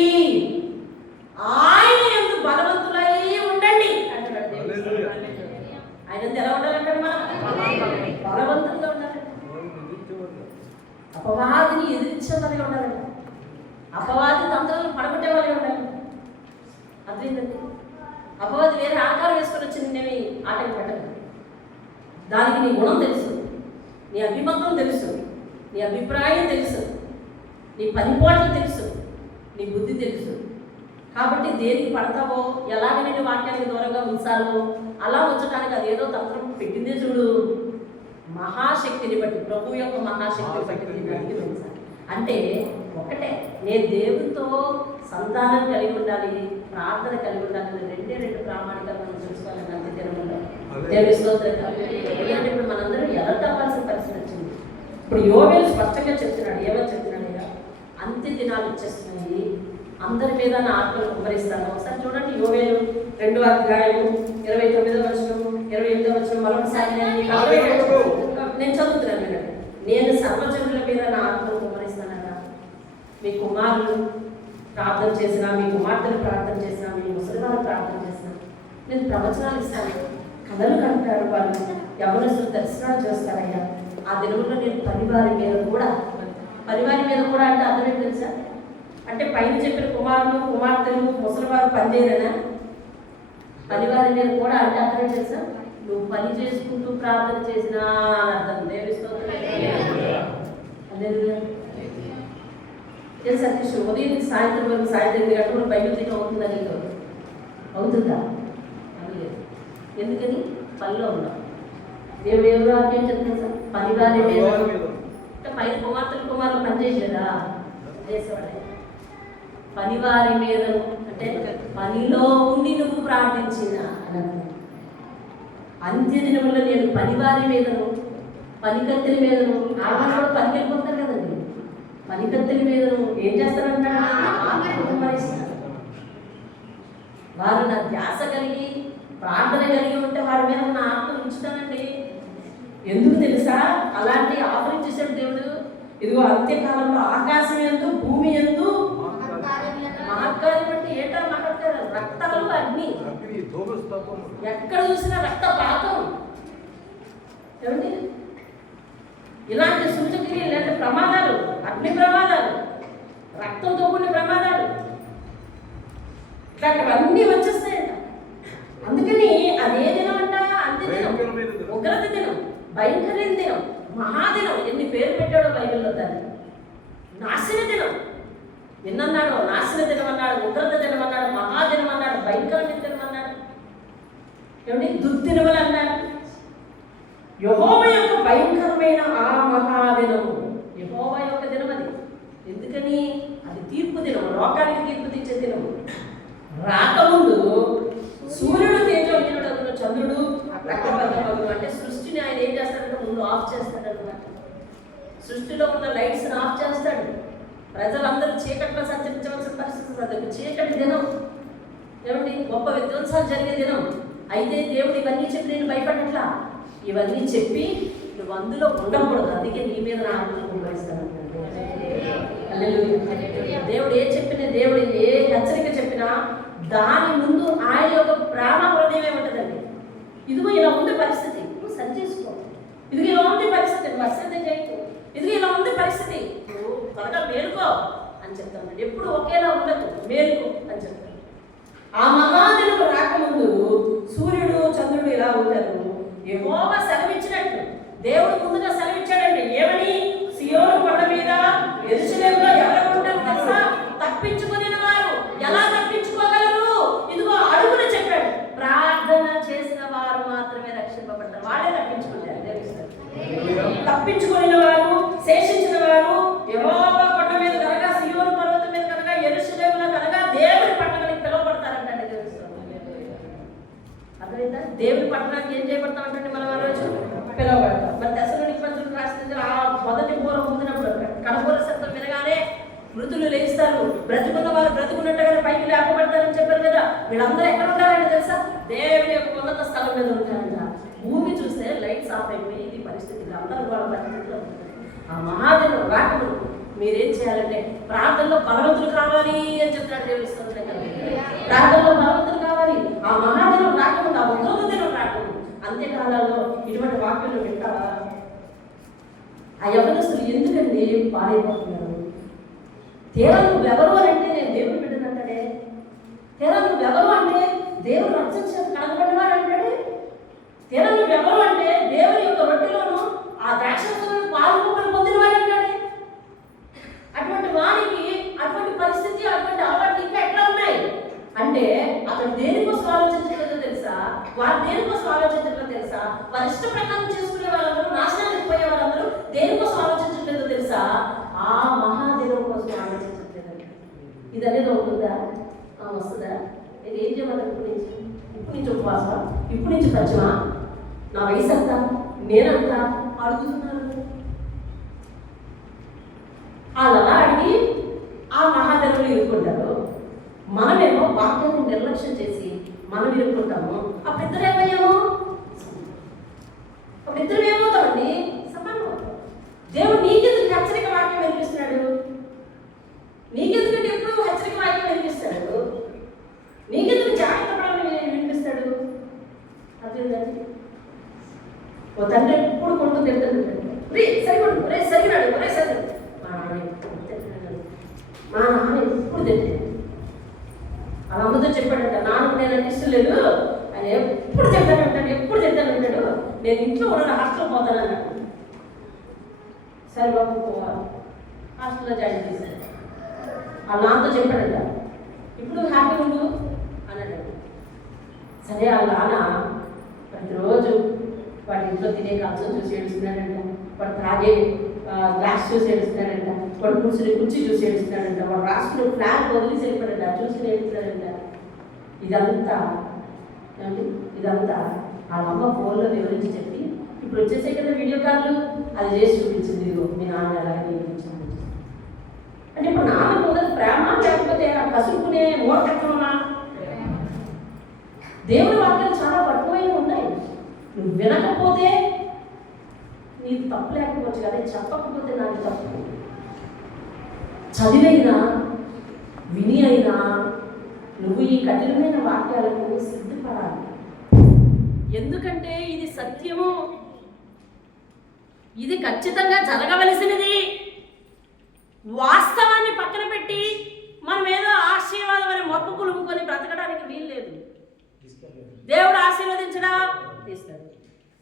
ఆయన యందు బలవంతులై ఉండండి అంటున్నాడు దేవుడు. ఆయన ఎలా ఉండాలంటాడు? మనం బలవంతులుగా ఉండాలి. అపవాదిని ఎదిరించే వాళ్ళే ఉండాలంట. అపవాది తంత్రాలను పడగొట్టే వాళ్ళే ఉండాలి. అదేంటండి, అపవాది వేరే ఆకారం వేసుకొని వచ్చింది నేను ఆటకి పెట్టను. దానికి నీ గుణం తెలుసు, నీ అభిమతం తెలుసు, నీ అభిప్రాయం తెలుసు, నీ పనిపాట్లు తెలుసు, నీ బుద్ధి తెలుసు. కాబట్టి దేనికి పడతావో, ఎలాగ నేను వాక్యానికి దూరంగా ఉంచాలో అలా ఉంచడానికి అదేదో తంత్రం పెట్టిందే చూడు. మహాశక్తిని బట్టి, ప్రభు యొక్క మహాశక్తిని బట్టి ఉంచాలి. అంటే ఒకటే, నేను దేవునితో సంతానం కలిగి ఉండాలి, ప్రార్థన కలిగి ఉండాలి. రెండు ప్రామాణికంగా మనం చూసుకోవాలని అంతే తినకుండా దేవుని స్తోత్రం. ఎందుకంటే ఇప్పుడు మనందరం ఎలర్ట్ అవ్వాల్సిన పరిస్థితి వచ్చింది. ఇప్పుడు యోవేలు స్పష్టంగా చెప్తున్నాడు. ఏమని చెప్తున్నాడు? అంత్య దినాలు వచ్చేస్తున్నాయి, అందరి మీద నా ఆత్మను కుమ్మరిస్తాను. ఒకసారి చూడండి, యోవేలు 2:29 మరొకసారి నేను చదువుతున్నాను వినండి. నేను సర్వజనుల మీద నా ఆత్మను కుమ్మరిస్తానన్నా. మీ కుమారులు ప్రార్థన చేసినా, మీ కుమార్తెలు ప్రార్థన చేసినా, మీ ముసలివాళ్ళు ప్రార్థన చేసినా నేను ప్రవచనాలు ఇస్తాను, కథలు కంటారు వాళ్ళు, యవనస్తులు దర్శనాలు చేస్తారయ్యా. ఆ దినముల్లో నేను పనివారి మీద కూడా అంటే అర్థం ఏంటి తెలుసా? అంటే పైన చెప్పిన కుమారులు కుమార్తెలు ముసలివారు పనిచేయరేనా? పనివారి మీద కూడా అంటే అర్థం ఏంటి తెలుసా? నువ్వు పని చేసుకుంటూ ప్రార్థన చేసినా అని అర్థం. తెలుసా కృష్ణ ఉదయం సాయంత్రం వరకు సాయంత్రం 8 గంటల వరకు బయట తిని అవుతుందా? నీకు అవుతుందా? లేదు. ఎందుకని? పనిలో ఉన్నావు. దేవుడు ఎవరు ఆజ్ఞ చెప్తాను, పనివారి మీద. అంటే పైన కుమార్తెలు పనిచేయలేదా? చేసేవాడే. పనివారి మీద అంటే పనిలో ఉండి నువ్వు ప్రార్థించిన అంత్య దినములో నేను పనివారి మీదను, పనికత్తెల మీదను, ఆడవాళ్ళు కూడా పనికి వెళ్ళిపోతారు కదండి, పనికత్తెల మీదను ఏం చేస్తారంటే కుమ్మరిస్తారు. వారు నా ధ్యాస కలిగి ప్రార్థన కలిగి ఉంటే వారి మీద నా ఆత్మ ఉంచుతానండి. ఎందుకు తెలుసా? అలాంటి ఆఫర్ ఇచ్చేసాడు దేవుడు. ఇదిగో అంత్యకాలంలో ఆకాశం ఎందు భూమి ఎందు మహత్కార్యం అంటే ఏంటా మహత్కార్యం? రక్తాలు, అగ్ని, ఎక్కడ చూసినా రక్తపాతం. ఏమండి? ఇలాంటి సూచక్రియలు, ఇలాంటి ప్రమాదాలు, అగ్ని ప్రమాదాలు, రక్తంతో కూడిన ప్రమాదాలు, ఇట్లాంటివన్నీ వచ్చేస్తాయంట. అందుకని అదే దినం అంట, అంత్య దినం, ఉగ్రత దినం, భయంకరమైన దినం, మహాదినం. ఎన్ని పేరు పెట్టాడో బైబిల్లో దాన్ని. నాశన దినం ఎన్నన్నాడు? నాశన దినం అన్నాడు, ఉగ్రత దినం అన్నాడు, మహాదినం అన్నాడు, భయంకరమైన దినం అన్నాడు. ఏమంటే దుర్దినములు అన్నాడు. యెహోవా యొక్క భయంకరమైన ఆ మహాదినము యెహోవా యొక్క దినం అది. ఎందుకని? అది తీర్పు దినం, లోకానికి తీర్పు తెచ్చే దినం. రాకముందు సూర్యుడు తేజోహీనుడగును, చంద్రుడు రక్తబద్ధమగును. అంటే సృష్టిని ఆయన ఏం చేస్తాడంటే ముందు ఆఫ్ చేస్తాడన్నమాట. సృష్టిలో ఉన్న లైట్స్ని ఆఫ్ చేస్తాడు. ప్రజలందరూ చీకట్లో సంచరించవలసిన పరిస్థితి. అది చీకటి దినం. ఏమండి? గొప్ప విధ్వంసాలు జరిగే దినం. అయితే దేవుడు ఇవన్నీ చెప్పి నేను భయపడట్లా. ఇవన్నీ చెప్పి నువ్వు అందులో ఉండకూడదు. అందుకే నీ మీద నా ఆత్మను కుమ్మరిస్తాను. దేవుడు ఏ చెప్పినా, దేవుడు ఏ హెచ్చరిక చెప్పినా దాని ముందు ఆయన యొక్క ప్రేమ హృదయమే ఉంటుందండి. ఇదిగో ఇలా ఉంది పరిస్థితి, నువ్వు సరి చేసుకో. ఇదిగో ఇలా ఉంది పరిస్థితి, నువ్వు అశ్రద్ధ చేయకు. ఇదిగో ఇలా ఉంది పరిస్థితి, నువ్వు త్వరగా మేలుకో అని చెప్తాను. ఎప్పుడు ఒకేలా ఉండదు, మేలుకో అని చెప్తాను. ఆ మహాదినం రాకముందు సూర్యుడు చంద్రుడు ఇలా ఉంటారు. యెహోవా సెలవిచ్చినట్టు దేవుడు ముందుగా సెలవిచ్చాడండి. ఏమని? సియోను కొండ మీద, యెరూషలేములో ఎవరు ఉంటారు తెలుసా? తప్పించుకునే వారు. ఎలా తప్పించుకోగలరు? ఇదిగో అడుగున చెప్పాడు. ప్రార్థన చేసిన వారు మాత్రమే రక్షింపబడతారు. వాళ్ళే తప్పించుకుంటారు. తప్పించుకునే వారు, శేషించిన వారు యెహోవా కొండ మీద కనుక, సియోను పర్వతం మీద కనుక, యెరూషలేములో కనుక దేవుని పట్టణానికి పిలువబడతారంటే అర్థమైందా? దేవుని పట్టణానికి ఏం చేయబడతామంటే మనం ఆ రోజు పిలువబడతాం. మరి తెస్సలోనికీ పత్రిక రాసిన ఆ మొదటి పూర్వం ముందునప్పుడు కడపూర శబ్దం వినగానే మృతులు లేస్తారు, బ్రతుకున్న వారు బ్రతుకున్నట్టుగానే పైకి లేపబడతారని చెప్పారు కదా. వీళ్ళందరూ ఎక్కడ ఉంటారంటే తెలుసా? దేవుని యొక్క ఉన్నత స్థలం మీద ఉంటారంట. భూమి చూస్తే లైట్స్ ఆఫ్ అయిపోయి ఇది పరిస్థితి. అందరూ వాళ్ళ పరిస్థితిలో ఉంటారు. ఆ మహాదినం రాకముందు మీరేం చేయాలంటే ప్రార్థనలో బలవంతులు కావాలి అని చెప్తాడు దేవుడు. ప్రార్థనలో బలవంతులు కావాలి. ఆ మహాదినం రాకముందు, ఆ ఉగ్రత దినం రాకముందు, అంత్యకాలంలో ఇటువంటి వాక్యాలు వింటావా? ఆ యవనస్తులు ఎందుకండి పాడైపోతున్నారు? తీరా నువ్వెవరు అని అంటే నేను దేవుడు బిడ్డనంటాడే. తీరా నువ్వెవరు అంటే దేవుడు రక్షణ కనబడినవాడు అంటాడే. తీరా నువ్వెవరు అంటే దేవుని యొక్క రొట్టెలోను ఆ ద్రాక్షరసంలో పాల్గొని పొందినవాడు అంటాడే. అటువంటి వారికి అటువంటి పరిస్థితి, అటువంటి అలవాట్లు ఇంకా ఎట్లా ఉన్నాయి అంటే అతను దేనికోసం ఆలోచించలేదో తెలుసా? వారు దేనికోసం ఆలోచించలేదో తెలుసా? వారి ఇష్ట ప్రకారం చేసుకునే వాళ్ళందరూ, నాశనానికి పోయే వాళ్ళందరూ దేనికోసం ఆలోచించలేదో తెలుసా? ఆ మహాదేవం కోసం ఆలోచించట్లేదు. ఇది అనేది ఉంటుందా? వస్తుందా? ఇది ఏం చేయమన్నారు? ఇప్పుడు నుంచి ఉపవాసం, ఇప్పుడు నుంచి పచ్చమా, నా వయసు అంతా, నేనంతా అడుగుతున్నాను. అలా అడిగి ఆ మహాదేవులు ఇరుక్కుంటారు. మనమేమో వాక్యాన్ని నిర్లక్ష్యం చేసి మనం ఇరుక్కుంటాము. అప్పుడు ఇద్దరు ఏమయ్యాము? అప్పుడు ఇద్దరు ఏమవుతామండి? సమానం. దేవుడు నీకెందుకు హెచ్చరిక వాక్యం వినిపిస్తున్నాడు? నీకెందుకంటే ఎప్పుడు హెచ్చరిక వాక్యం వినిపిస్తాడు? నీకెందుకు జాగ్రత్త పడాలని వినిపిస్తాడు? అదేంటండి? ఓ తండ్రి ఎప్పుడు కొడుకు తిడతాడు. రే సరిపడు, రే సరిగినాడు, రే సరి. మా నాన్న ఎప్పుడు తింటాడు. అలా అమ్మతో చెప్పాడంట, నాన్నకు నేను ఇష్టం లేదు, ఆయన ఎప్పుడు తింటాను అంటాడు, ఎప్పుడు తింటాను అంటాడు. నేను ఇంట్లో కూడా హాస్టల్ పోతాను అన్నాడు. సరే బాబు హాస్టల్లో జాయిన్ చేశాను. వాళ్ళ నాన్నతో చెప్పాడంట, ఇప్పుడు హ్యాపీ ఉండు అన్నాడు. సరే వాళ్ళ నాన్న ప్రతిరోజు వాడి ఇంట్లో తినే కంచం చూసి ఏడుస్తున్నాడంట, వాడు తాగే గ్లాస్ చూసి ఏడుస్తున్నాడంట, వాడు కూర్చుని కుర్చీ చూసి ఏడుస్తున్నాడంట, వాడు రాసుకునే ఫ్లాగ్ వదిలేసి వెళ్ళిపోయాడంట, చూసి ఏడుస్తున్నాడంట. ఇదంతా వాళ్ళ అమ్మ ఫోన్లో వివరించి చెప్పి ఇప్పుడు వచ్చేసే కదా వీడియో కాల్ అది చేసి చూపించింది. మీ నాన్న ఎలాగే నేర్పించింది అంటే ఇప్పుడు నాన్న మొదటి ప్రేమ లేకపోతే కసురుకునే మూర్ఖత్వమా? దేవుడి వాక్యాలు చాలా పట్టుపోయి ఉన్నాయి. నువ్వు వినకపోతే నీకు తప్పు లేకపోవచ్చు, కానీ చెప్పకపోతే నాకు తప్పు. చదివైనా విని అయినా అయినా నువ్వు ఈ కఠినమైన వాక్యాలకు సిద్ధపడాలి. ఎందుకంటే ఇది సత్యము, ఇది ఖచ్చితంగా జరగవలసినది. వాస్తవాన్ని పక్కన పెట్టి మనం ఏదో ఆశీర్వాదం అని మొప్పు కులుముకొని బ్రతకడానికి వీలు లేదు. దేవుడు ఆశీర్వదించడా తీస్తాడు,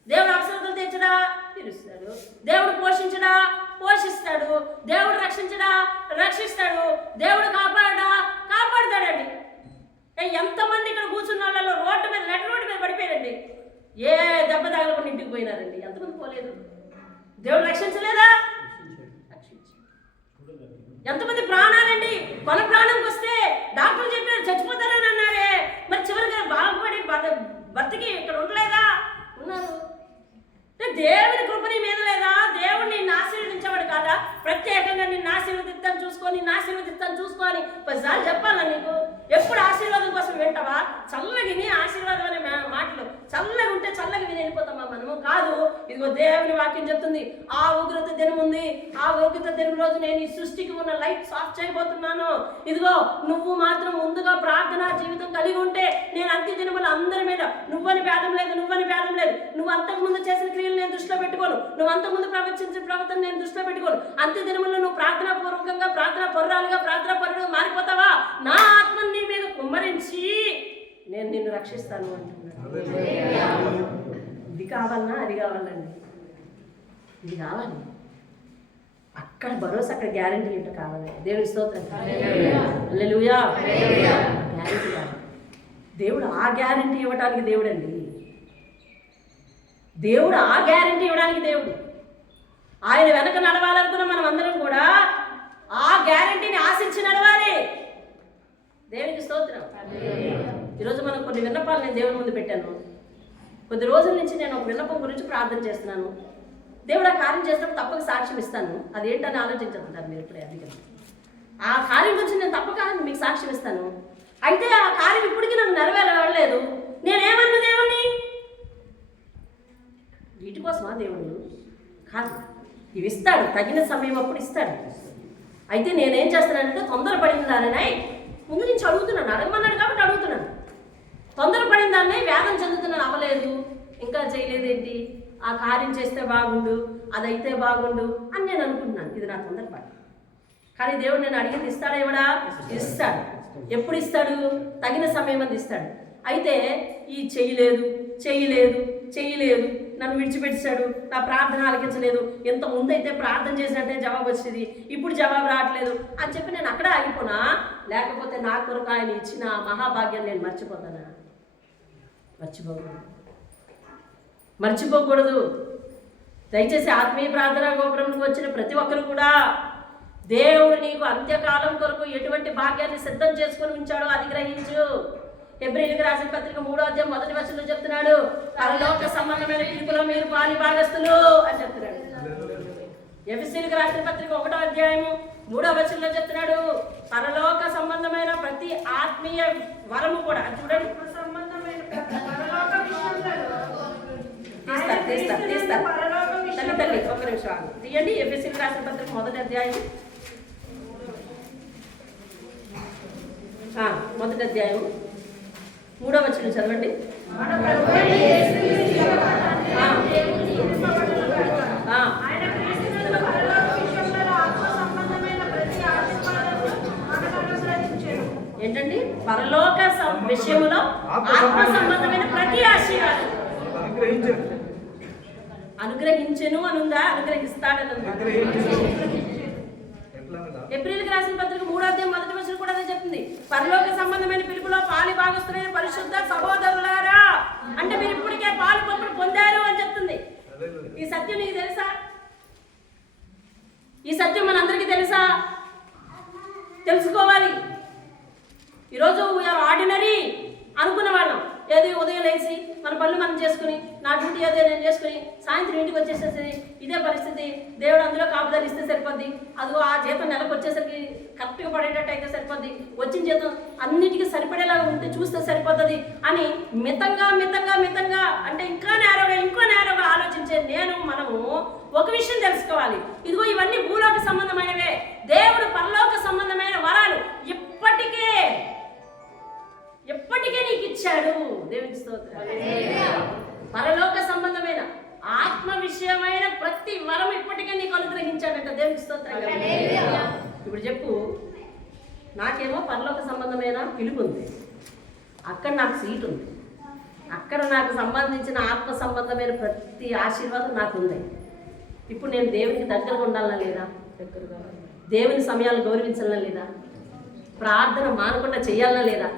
దేవుడు అవసరతలు తీర్చడా తీరుస్తాడు, దేవుడు పోషించడా పోషిస్తాడు, దేవుడు రక్షించడా రక్షిస్తాడు, దేవుడు కాపాడడా కాపాడుతాడండి. ఎంతమంది ఇక్కడ కూర్చున్న వాళ్ళలో రోడ్డు మీద నడి రోడ్డు మీద పడిపోయారండి, ఏ దెబ్బ తగలకుండా ఇంటికి పోయినారండి. ఎంతమంది పోలేదు? దేవుడు రక్షించలేదా? ఎంతమంది ప్రాణాలండి కొన ప్రాణంకి వస్తే డాక్టర్లు చెప్పారు చచ్చిపోతారని అన్నారే, మరి చివరిగా బాగుపడి భర్తకి ఇక్కడ ఉండలేదా? ఉన్నారు. దేవుని కృప నీ మీద లేదా? దేవుడు నిన్ను ఆశీర్వదించేవాడు కాదా? ప్రత్యేకంగా నిన్ను ఆశీర్వదిస్తాను చూసుకొని పదిసార్లు చెప్పాలా నీకు? ఎప్పుడు ఆశీర్వాదం కోసం వింటావా? చల్లగి నీ ఆశీర్వాదం అనే మాటలు చల్లగా ఉంటే చల్లగా విని వెళ్ళిపోతామా మనము? కాదు. ఇదిగో దేవుని వాక్యం చెప్తుంది, ఆ ఉగ్రత దినం ఉంది, ఆ ఉగ్రత దినం రోజు నేను ఈ సృష్టికి ఉన్న లైట్స్ ఆఫ్ చేయబోతున్నాను. ఇదిగో నువ్వు మాత్రం ముందుగా ప్రార్థనా జీవితం కలిగి ఉంటే నేను అంత్య దినములు అందరి మీద నువ్వని భేదం లేదు, నువ్వు అంతకుముందు చేసిన క్రియలు నేను దృష్టిలో పెట్టుకోను, నువ్వు అంతకుముందు ప్రవర్తించిన ప్రవర్తన నేను దృష్టిలో పెట్టుకోను. అంత్య దినముల్లో నువ్వు ప్రార్థనా పూర్వకంగా ప్రార్థనా పరుడుగా మారిపోతావా? నా ఆత్మని నీ మీద కుమ్మరించి నేను నిన్ను రక్షిస్తాను అంటున్నాను. ఇది కావాలన్నా అది కావాలండి, ఇది కావాలి. అక్కడ భరోసా, అక్కడ గ్యారంటీ ఏంటో కావాలి. దేవుడి స్తోత్రం, హల్లెలూయా. గ్యారంటీ కావాలి. దేవుడు ఆ గ్యారంటీ ఇవ్వడానికి దేవుడు అండి. దేవుడు ఆ గ్యారంటీ ఇవ్వడానికి దేవుడు. ఆయన వెనక నడవాలనుకున్న మనం అందరం కూడా ఆ గ్యారంటీని ఆశించి నడవాలి. దేవునికి స్తోత్రం. ఈరోజు మనం కొన్ని విన్నపాలు నేను దేవుని ముందు పెట్టాను. కొద్ది రోజుల నుంచి నేను ఒక విన్నపం గురించి ప్రార్థన చేస్తున్నాను. దేవుడు ఆ కార్యం చేసినప్పుడు తప్పక సాక్ష్యం ఇస్తాను. అదేంటని ఆలోచించుకుంటారు మీరు ఇప్పుడే. అందుకని ఆ కార్యం గురించి నేను తప్పక మీకు సాక్ష్యం ఇస్తాను. అయితే ఆ కార్యం ఇప్పటికీ నాకు నెరవేరలేదు. నేనేమన్నా దేవుణ్ణి వీటి కోసమా? దేవుడు కాదు, ఇవి ఇస్తాడు, తగిన సమయం అప్పుడు ఇస్తాడు. అయితే నేనేం చేస్తానంటే తొందరపడిన దానినై ముందు నుంచి అడుగుతున్నాను, అడగమన్నాడు కాబట్టి అడుగుతున్నాను. తొందరపడిన దాన్ని వేదన చెందుతున్నాను, అవ్వలేదు, ఇంకా చేయలేదేంటి, ఆ కార్యం చేస్తే బాగుండు, అదైతే బాగుండు అని నేను అనుకుంటున్నాను. ఇది నా తొందరపాటు. కానీ దేవుడు నేను అడిగింది ఇస్తాడా ఇవ్వడా? ఇస్తాడు. ఎప్పుడు ఇస్తాడు? తగిన సమయం అంది ఇస్తాడు. అయితే ఈ చేయలేదు నన్ను విడిచిపెట్టాడు, నా ప్రార్థన ఆలకించలేదు, ఎంత ముందైతే ప్రార్థన చేసినట్టే జవాబు వచ్చేది, ఇప్పుడు జవాబు రావట్లేదు అని చెప్పి నేను అక్కడే ఆగిపోనా? లేకపోతే నా కొరకు ఆయన ఇచ్చిన మహాభాగ్యం నేను మర్చిపోతానా? మర్చిపోకూడదు. దయచేసి ఆత్మీయ ప్రార్థనా గోపురంకి వచ్చిన ప్రతి ఒక్కరు కూడా దేవుడు నీకు అంత్యకాలం కొరకు ఎటువంటి భాగ్యాన్ని సిద్ధం చేసుకొని ఉంచాడో అది గ్రహించు. హెబ్రీయులకు రాసిన పత్రిక 3వ అధ్యాయం 1వ వచనంలో చెప్తున్నాడు, పరలోక సంబంధమైన పిలుపులో మీరు పాలి భాగస్తులు అని చెప్తున్నాడు. ఎఫెసీయులకు రాసిన పత్రిక 1వ అధ్యాయము 3వ వచనంలో చెప్తున్నాడు, పరలోక సంబంధమైన ప్రతి ఆత్మీయ వరము కూడా చూడండి. తల్లి ఒక నిమిషం తీయండి. ఎఫెసీయులకు రాసిన పత్రిక 1వ అధ్యాయం 1వ అధ్యాయం 3వ వచనం చదవండి. ఏంటండి? పరలోక విషయంలో ఆత్మ సంబంధమైన ప్రతి ఆశీర్వాదం అనుగ్రహించెను అనుందా? అనుగ్రహిస్తాడని ఉందా? ఏప్రిల్కి రాసిన పత్రిక 3వ అధ్యాయం 1వ వచనం కూడా అదే చెప్తుంది. పరలోక సంబంధమైన పిలుపులో పాలి భాగస్తులైన పరిశుద్ధ సహోదరులారా, అంటే మీరు ఇప్పటికే పాలు పంపులు పొందారు అని చెప్తుంది. ఈ సత్యం నీకు తెలుసా? ఈ సత్యం మనందరికీ తెలుసా? తెలుసుకోవాలి. ఈరోజు వీఆర్ ఆర్డినరీ అనుకున్న వాళ్ళం. ఏది ఉదయం లేచి మన పనులు మనం చేసుకుని, నా డ్యూటీ ఏదో నేను చేసుకుని సాయంత్రం ఇంటికి వచ్చేసేది ఇదే పరిస్థితి. దేవుడు అందులో కాపుదలు ఇస్తే సరిపోద్ది, అదిగో ఆ జీతం నెలకు వచ్చేసరికి కరెక్ట్గా పడేటట్టు అయితే సరిపోద్ది, వచ్చిన జీతం అన్నిటికీ సరిపడేలాగా ఉంటే చూస్తే సరిపోతుంది అని మితంగా అంటే ఇంకా నేరోగా ఆలోచించే మనము ఒక విషయం తెలుసుకోవాలి. ఇదిగో ఇవన్నీ భూలోక సంబంధమైనవే. దేవుడు పరలోక సంబంధమైన వరాలు ఇప్పటికే ఇప్పుడు చెప్పు, నాకేమో పరలోక సంబంధమైన పిలుపు ఉంది, అక్కడ నాకు సీట్ ఉంది, అక్కడ నాకు సంబంధించిన ఆత్మ సంబంధమైన ప్రతి ఆశీర్వాదం నాకు ఉంది. ఇప్పుడు నేను దేవునికి దగ్గరగా ఉండాలన్నా లేదా? దేవుని సమయాలు గౌరవించాలన్నా లేదా? ప్రార్థన మానకుండా చేయాలన్నా లేదా?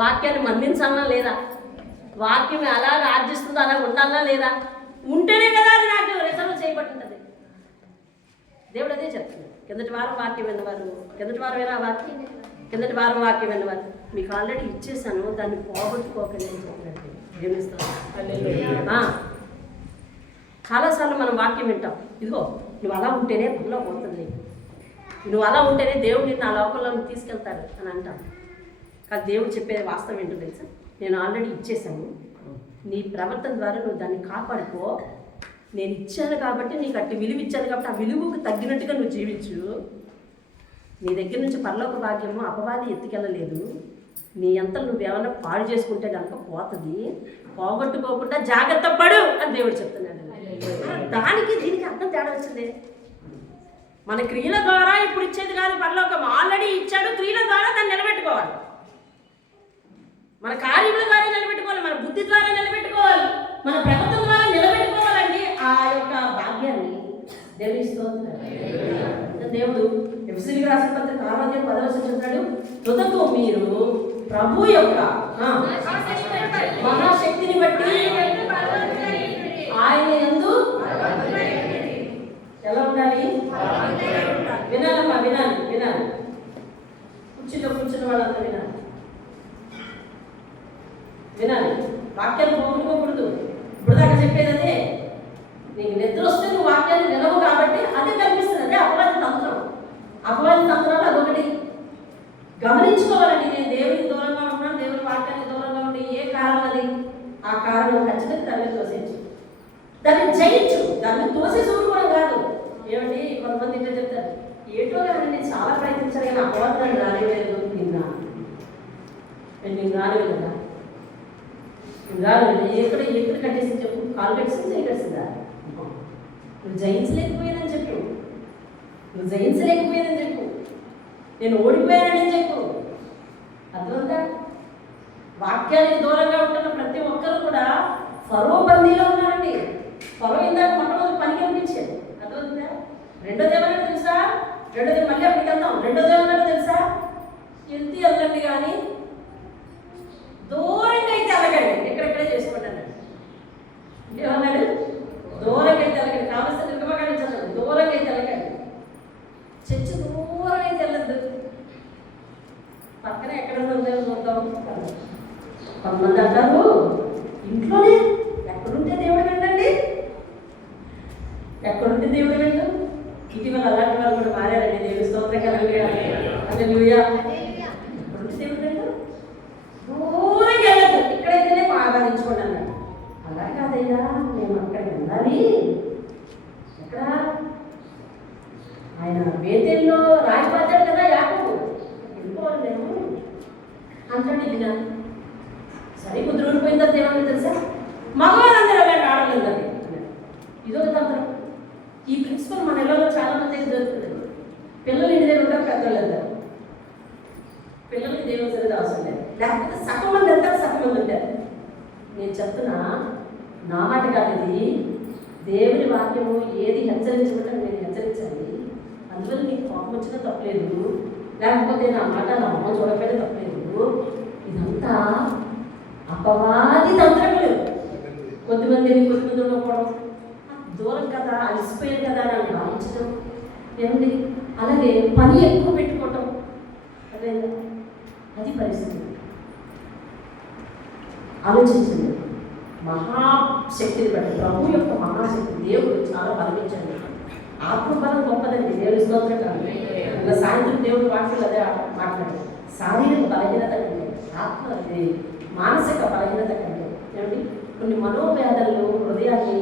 వాక్యాన్ని మన్నించాలన్నా లేదా? వాక్యం ఎలా ఆర్జిస్తుందో అలా ఉండాలన్నా లేదా? ఉంటేనే కదా అది నాకు రిజర్వ్ చేయబట్టుంటుంది. దేవుడు అదే చెప్తున్నాడు. కిందటి వారం వాక్యం విన్నవారు, కిందటి వారం వాక్యం విన్నవారు, మీకు ఆల్రెడీ ఇచ్చేసాను, దాన్ని పోగొట్టుకోకండి అని చెప్పినట్టు చాలాసార్లు మనం వాక్యం వింటాం, ఇదిగో నువ్వు అలా ఉంటేనే పనిలో పోతుంది, నువ్వు అలా ఉంటేనే దేవుడు నిన్ను ఆ లోకంలో తీసుకెళ్తాడు అని అంటాం. కానీ దేవుడు చెప్పేది వాస్తవం ఏంటో తెలుసా? నేను ఆల్రెడీ ఇచ్చేసాను, నీ ప్రవర్తన ద్వారా నువ్వు దాన్ని కాపాడుకో. నేను ఇచ్చాను కాబట్టి, నీకు అట్టి విలువ ఇచ్చాను కాబట్టి ఆ విలువకు తగ్గినట్టుగా నువ్వు జీవించు. నీ దగ్గర నుంచి పరలోక భాగ్యము అపవాది ఎత్తుకెళ్ళలేదు. నీ అంతలు నువ్వేమన్నా పాడు చేసుకుంటే కనుక పోతుంది, పోగొట్టుకోకుండా జాగ్రత్త పడు అని దేవుడు చెప్తున్నాడు. దానికి దీనికి అర్థం తేడా వచ్చింది. మన క్రియల ద్వారా ఇప్పుడు ఇచ్చేది కాదు పరలోకం, ఆల్రెడీ ఇచ్చాడు. క్రియల ద్వారా దాన్ని నిలబెట్టుకోవాలి, మన కార్యముల ద్వారా నిలబెట్టుకోవాలి, మన బుద్ధి ద్వారా నిలబెట్టుకోవాలి, మన ప్రవర్తన ద్వారా నిలబెట్టుకోవాలండి ఆ యొక్క భాగ్యాన్ని. దేవుని స్తోత్రం. దేవుడు ఎఫెసీయులకు రాసిన పత్రిక 6:10 చెప్తాడు, తుదకు మీరు ప్రభు యొక్క మహాశక్తిని బట్టి ఆయన యందు ఎలా ఉండాలి? వినాలమ్మా, వినాలి. కూర్చున్న వాళ్ళంతా వినాలి. వాక్యాన్ని పోగొట్టుకోకూడదు. ఇప్పుడు దాకా చెప్పేది అదే. నీకు నిద్ర వస్తే నువ్వు వాక్యాన్ని వినవు కాబట్టి అదే కనిపిస్తుంది. అదే అపవాది తంత్రం. అపవాది తంత్రాలు అదొకటి గమనించుకోవాలండి. నేను దేవునికి దూరంగా ఉన్నాను, దేవుని వాక్యానికి దూరంగా ఉండి ఏ కారణం అది, ఆ కారణం ఖచ్చితంగా దాన్ని తోసేయచ్చు, దాన్ని జయించు. దాన్ని తోసేసి ఊరుకోవడం కాదు. ఏమండి కొంతమంది ఇట్లా చెప్తారు, ఏటో కానీ నేను చాలా ప్రయత్నించాను కానీ అపవాదం నన్ను రానివ్వలేదు. నేను రానివ్వలేదా? ఎక్కడ కట్టేసి చెప్పు, కాలు కట్టేసి చేయి కట్టిందా? నువ్వు జయించలేకపోయానని చెప్పు, నేను ఓడిపోయానని చెప్పు. అర్థమంతా? వాక్యానికి దూరంగా ఉంటున్న ప్రతి ఒక్కరు కూడా ఫరో బందీలో ఉన్నారండి. ఫరో ఇందాక మొట్టమొదటి పనికి అనిపించాడు. అర్థమవుతుందా? రెండోది ఏమన్నా తెలుసా? మళ్ళీ అప్పటికి వెళ్తాం. రెండోది ఏమన్నా తెలుసా? వెళ్ళండి కానీ దూరంగా అయితే వెళ్ళకండి, ఎక్కడెక్కడే చేసుకుంటాను. ఏమన్నాడు? దూరంగా అయితే వెళ్ళకండి. కావలసిన నిర్గమకాండం చదవండి. దూరంగా అయితే వెళ్ళకండి, చర్చి దూరంగా అయితే వెళ్ళద్దు. పక్కన ఎక్కడ చూద్దాం. కొంతమంది అంటారు ఇంట్లోనే ఎక్కడుంటే దేవుడు వెళ్ళండి, ఎక్కడుంటే దేవుడు వెళ్ళు. ఇటీవల అలాంటి వాళ్ళు కూడా మారారండి. దేవుని స్తోత్రం కలుగుగా. హల్లెలూయా. ఎక్కడుంటే దేవుడు వెళ్ళు, దూరంగా వెళ్ళదు, ఇక్కడైతేనే ఆరాధించుకోండి అన్నాడు. అలా కాదయ్యా, మేము అక్కడ వెళ్ళాలి. ఎక్కడ? ఆయన బేతేల్లో రాయిపాతాడు కదా యాకోబు, వెళ్ళిపోవాలి నేను అంటాడు. ఇది సరే కుదురుడిపోయిన తర్వాత ఏమన్నా తెలుసా? మగవాళ్ళందరూ అలాంటి ఆడవాళ్ళందరూ. ఇదొక తంత్రం. ఈ ప్రిన్సిపల్ మన ఇళ్ళలో చాలా మందికి దొరుకుతుంది. పిల్లలు ఇంటి దగ్గర ఉంటారు, పెద్దలు వెళ్తారు. పిల్లలకి దేవుని సరిగ్గా అవసరం లేదు, లేకపోతే సగం మంది వెళ్తారు, సగం మంది ఉంటారు. నేను చెప్తున్నా, నా మాట కాదు ఇది, దేవుని వాక్యము ఏది హెచ్చరించమంటే నేను హెచ్చరించాలి. అందువల్ల నీకు కోపం వచ్చినా తప్పలేదు, లేకపోతే నా మాట నా అమ్మ చూడకపోయినా తప్పలేదు. ఇదంతా అపవాది తంత్రములు. కొద్దిమంది ఉండకపోవడం, దూరం కదా, అలసిపోయారు కదా అని భావించడం. ఏమండి? అలాగే పని ఎక్కువ పెట్టుకోవటం, అదేందా? అది పరిస్థితి. ఆలోచించండి. మహాశక్తిని బట్టి, ప్రభు యొక్క మహాశక్తి, దేవుడు చాలా బలమించండి. ఆత్మబలం గొప్పదండి. దేవుని స్తోత్రం కాదు. ఇలా సాయంత్రం దేవుడు వాక్యం అదే మాట్లాడారు. శారీరక బలహీనత కంటే, ఆత్మ మానసిక బలహీనత కంటే, ఏమండి కొన్ని మనోవేదనలు హృదయాన్ని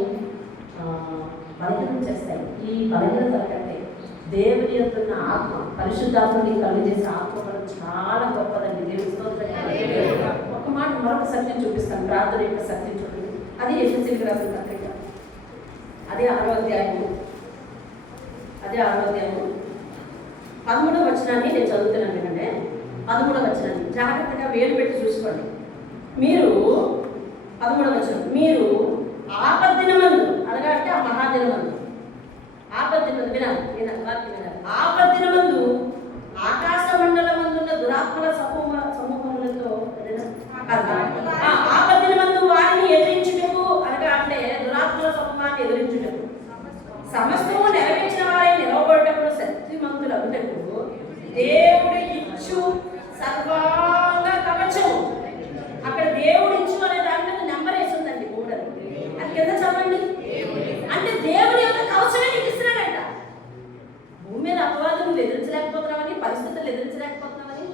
బలహీనం చేస్తాయి. ఈ బలహీనతల కంటే దేవుని యొక్క ఆత్మ, పరిశుద్ధాత్మని కలుగు చేసే ఆత్మబలం చాలా గొప్పదండి. దేవుని స్తోత్రం. ఒక మాట మరొక సత్యం చూపిస్తాను, ప్రార్థన యొక్క సత్యం చూడండి. అది ఎఫెసీయులకు రాసిన పత్రిక, అదే 6వ అధ్యాయము 13వ వచనాన్ని నేను చదువుతున్నాను ఎందుకంటే 13వ వచనాన్ని జాగ్రత్తగా వేలు పెట్టి చూసుకోండి. మీరు 13వ వచనం, మీరు ఆపద్దినమందు అనగా అంటే ఆ మహాదినమందు, ఆపద్దినమందు వినాలి వినాలి వాక్యం వినాలి. ఆపద్దినమందు ఆకాశ మండలమందున్న దురాత్మల సమూహములతో ఆపద్దినమందు వారిని ఎదిరించుటకు అనగా అంటే దురాత్మల సమూహాన్ని ఎదిరించుటకు సమస్తము నెరవేర్చిన వారిని నిలవబడటకు శక్తిమంతులు అవుటకు దేవుడు ఇచ్చు సర్వాంగ కవచము. అక్కడ దేవుడు ఇచ్చు అనే దాని మీద నెంబర్ వేసిందండి 3 అది కింద చదవండి. అంటే దేవుడి యొక్క కవచమే నీకు ఇస్తున్నాడంట. భూమి మీద అపవాదం నువ్వు ఎదిరించలేకపోతున్నావని, పరిస్థితులు ఎదిరించలేకపోతున్నావని,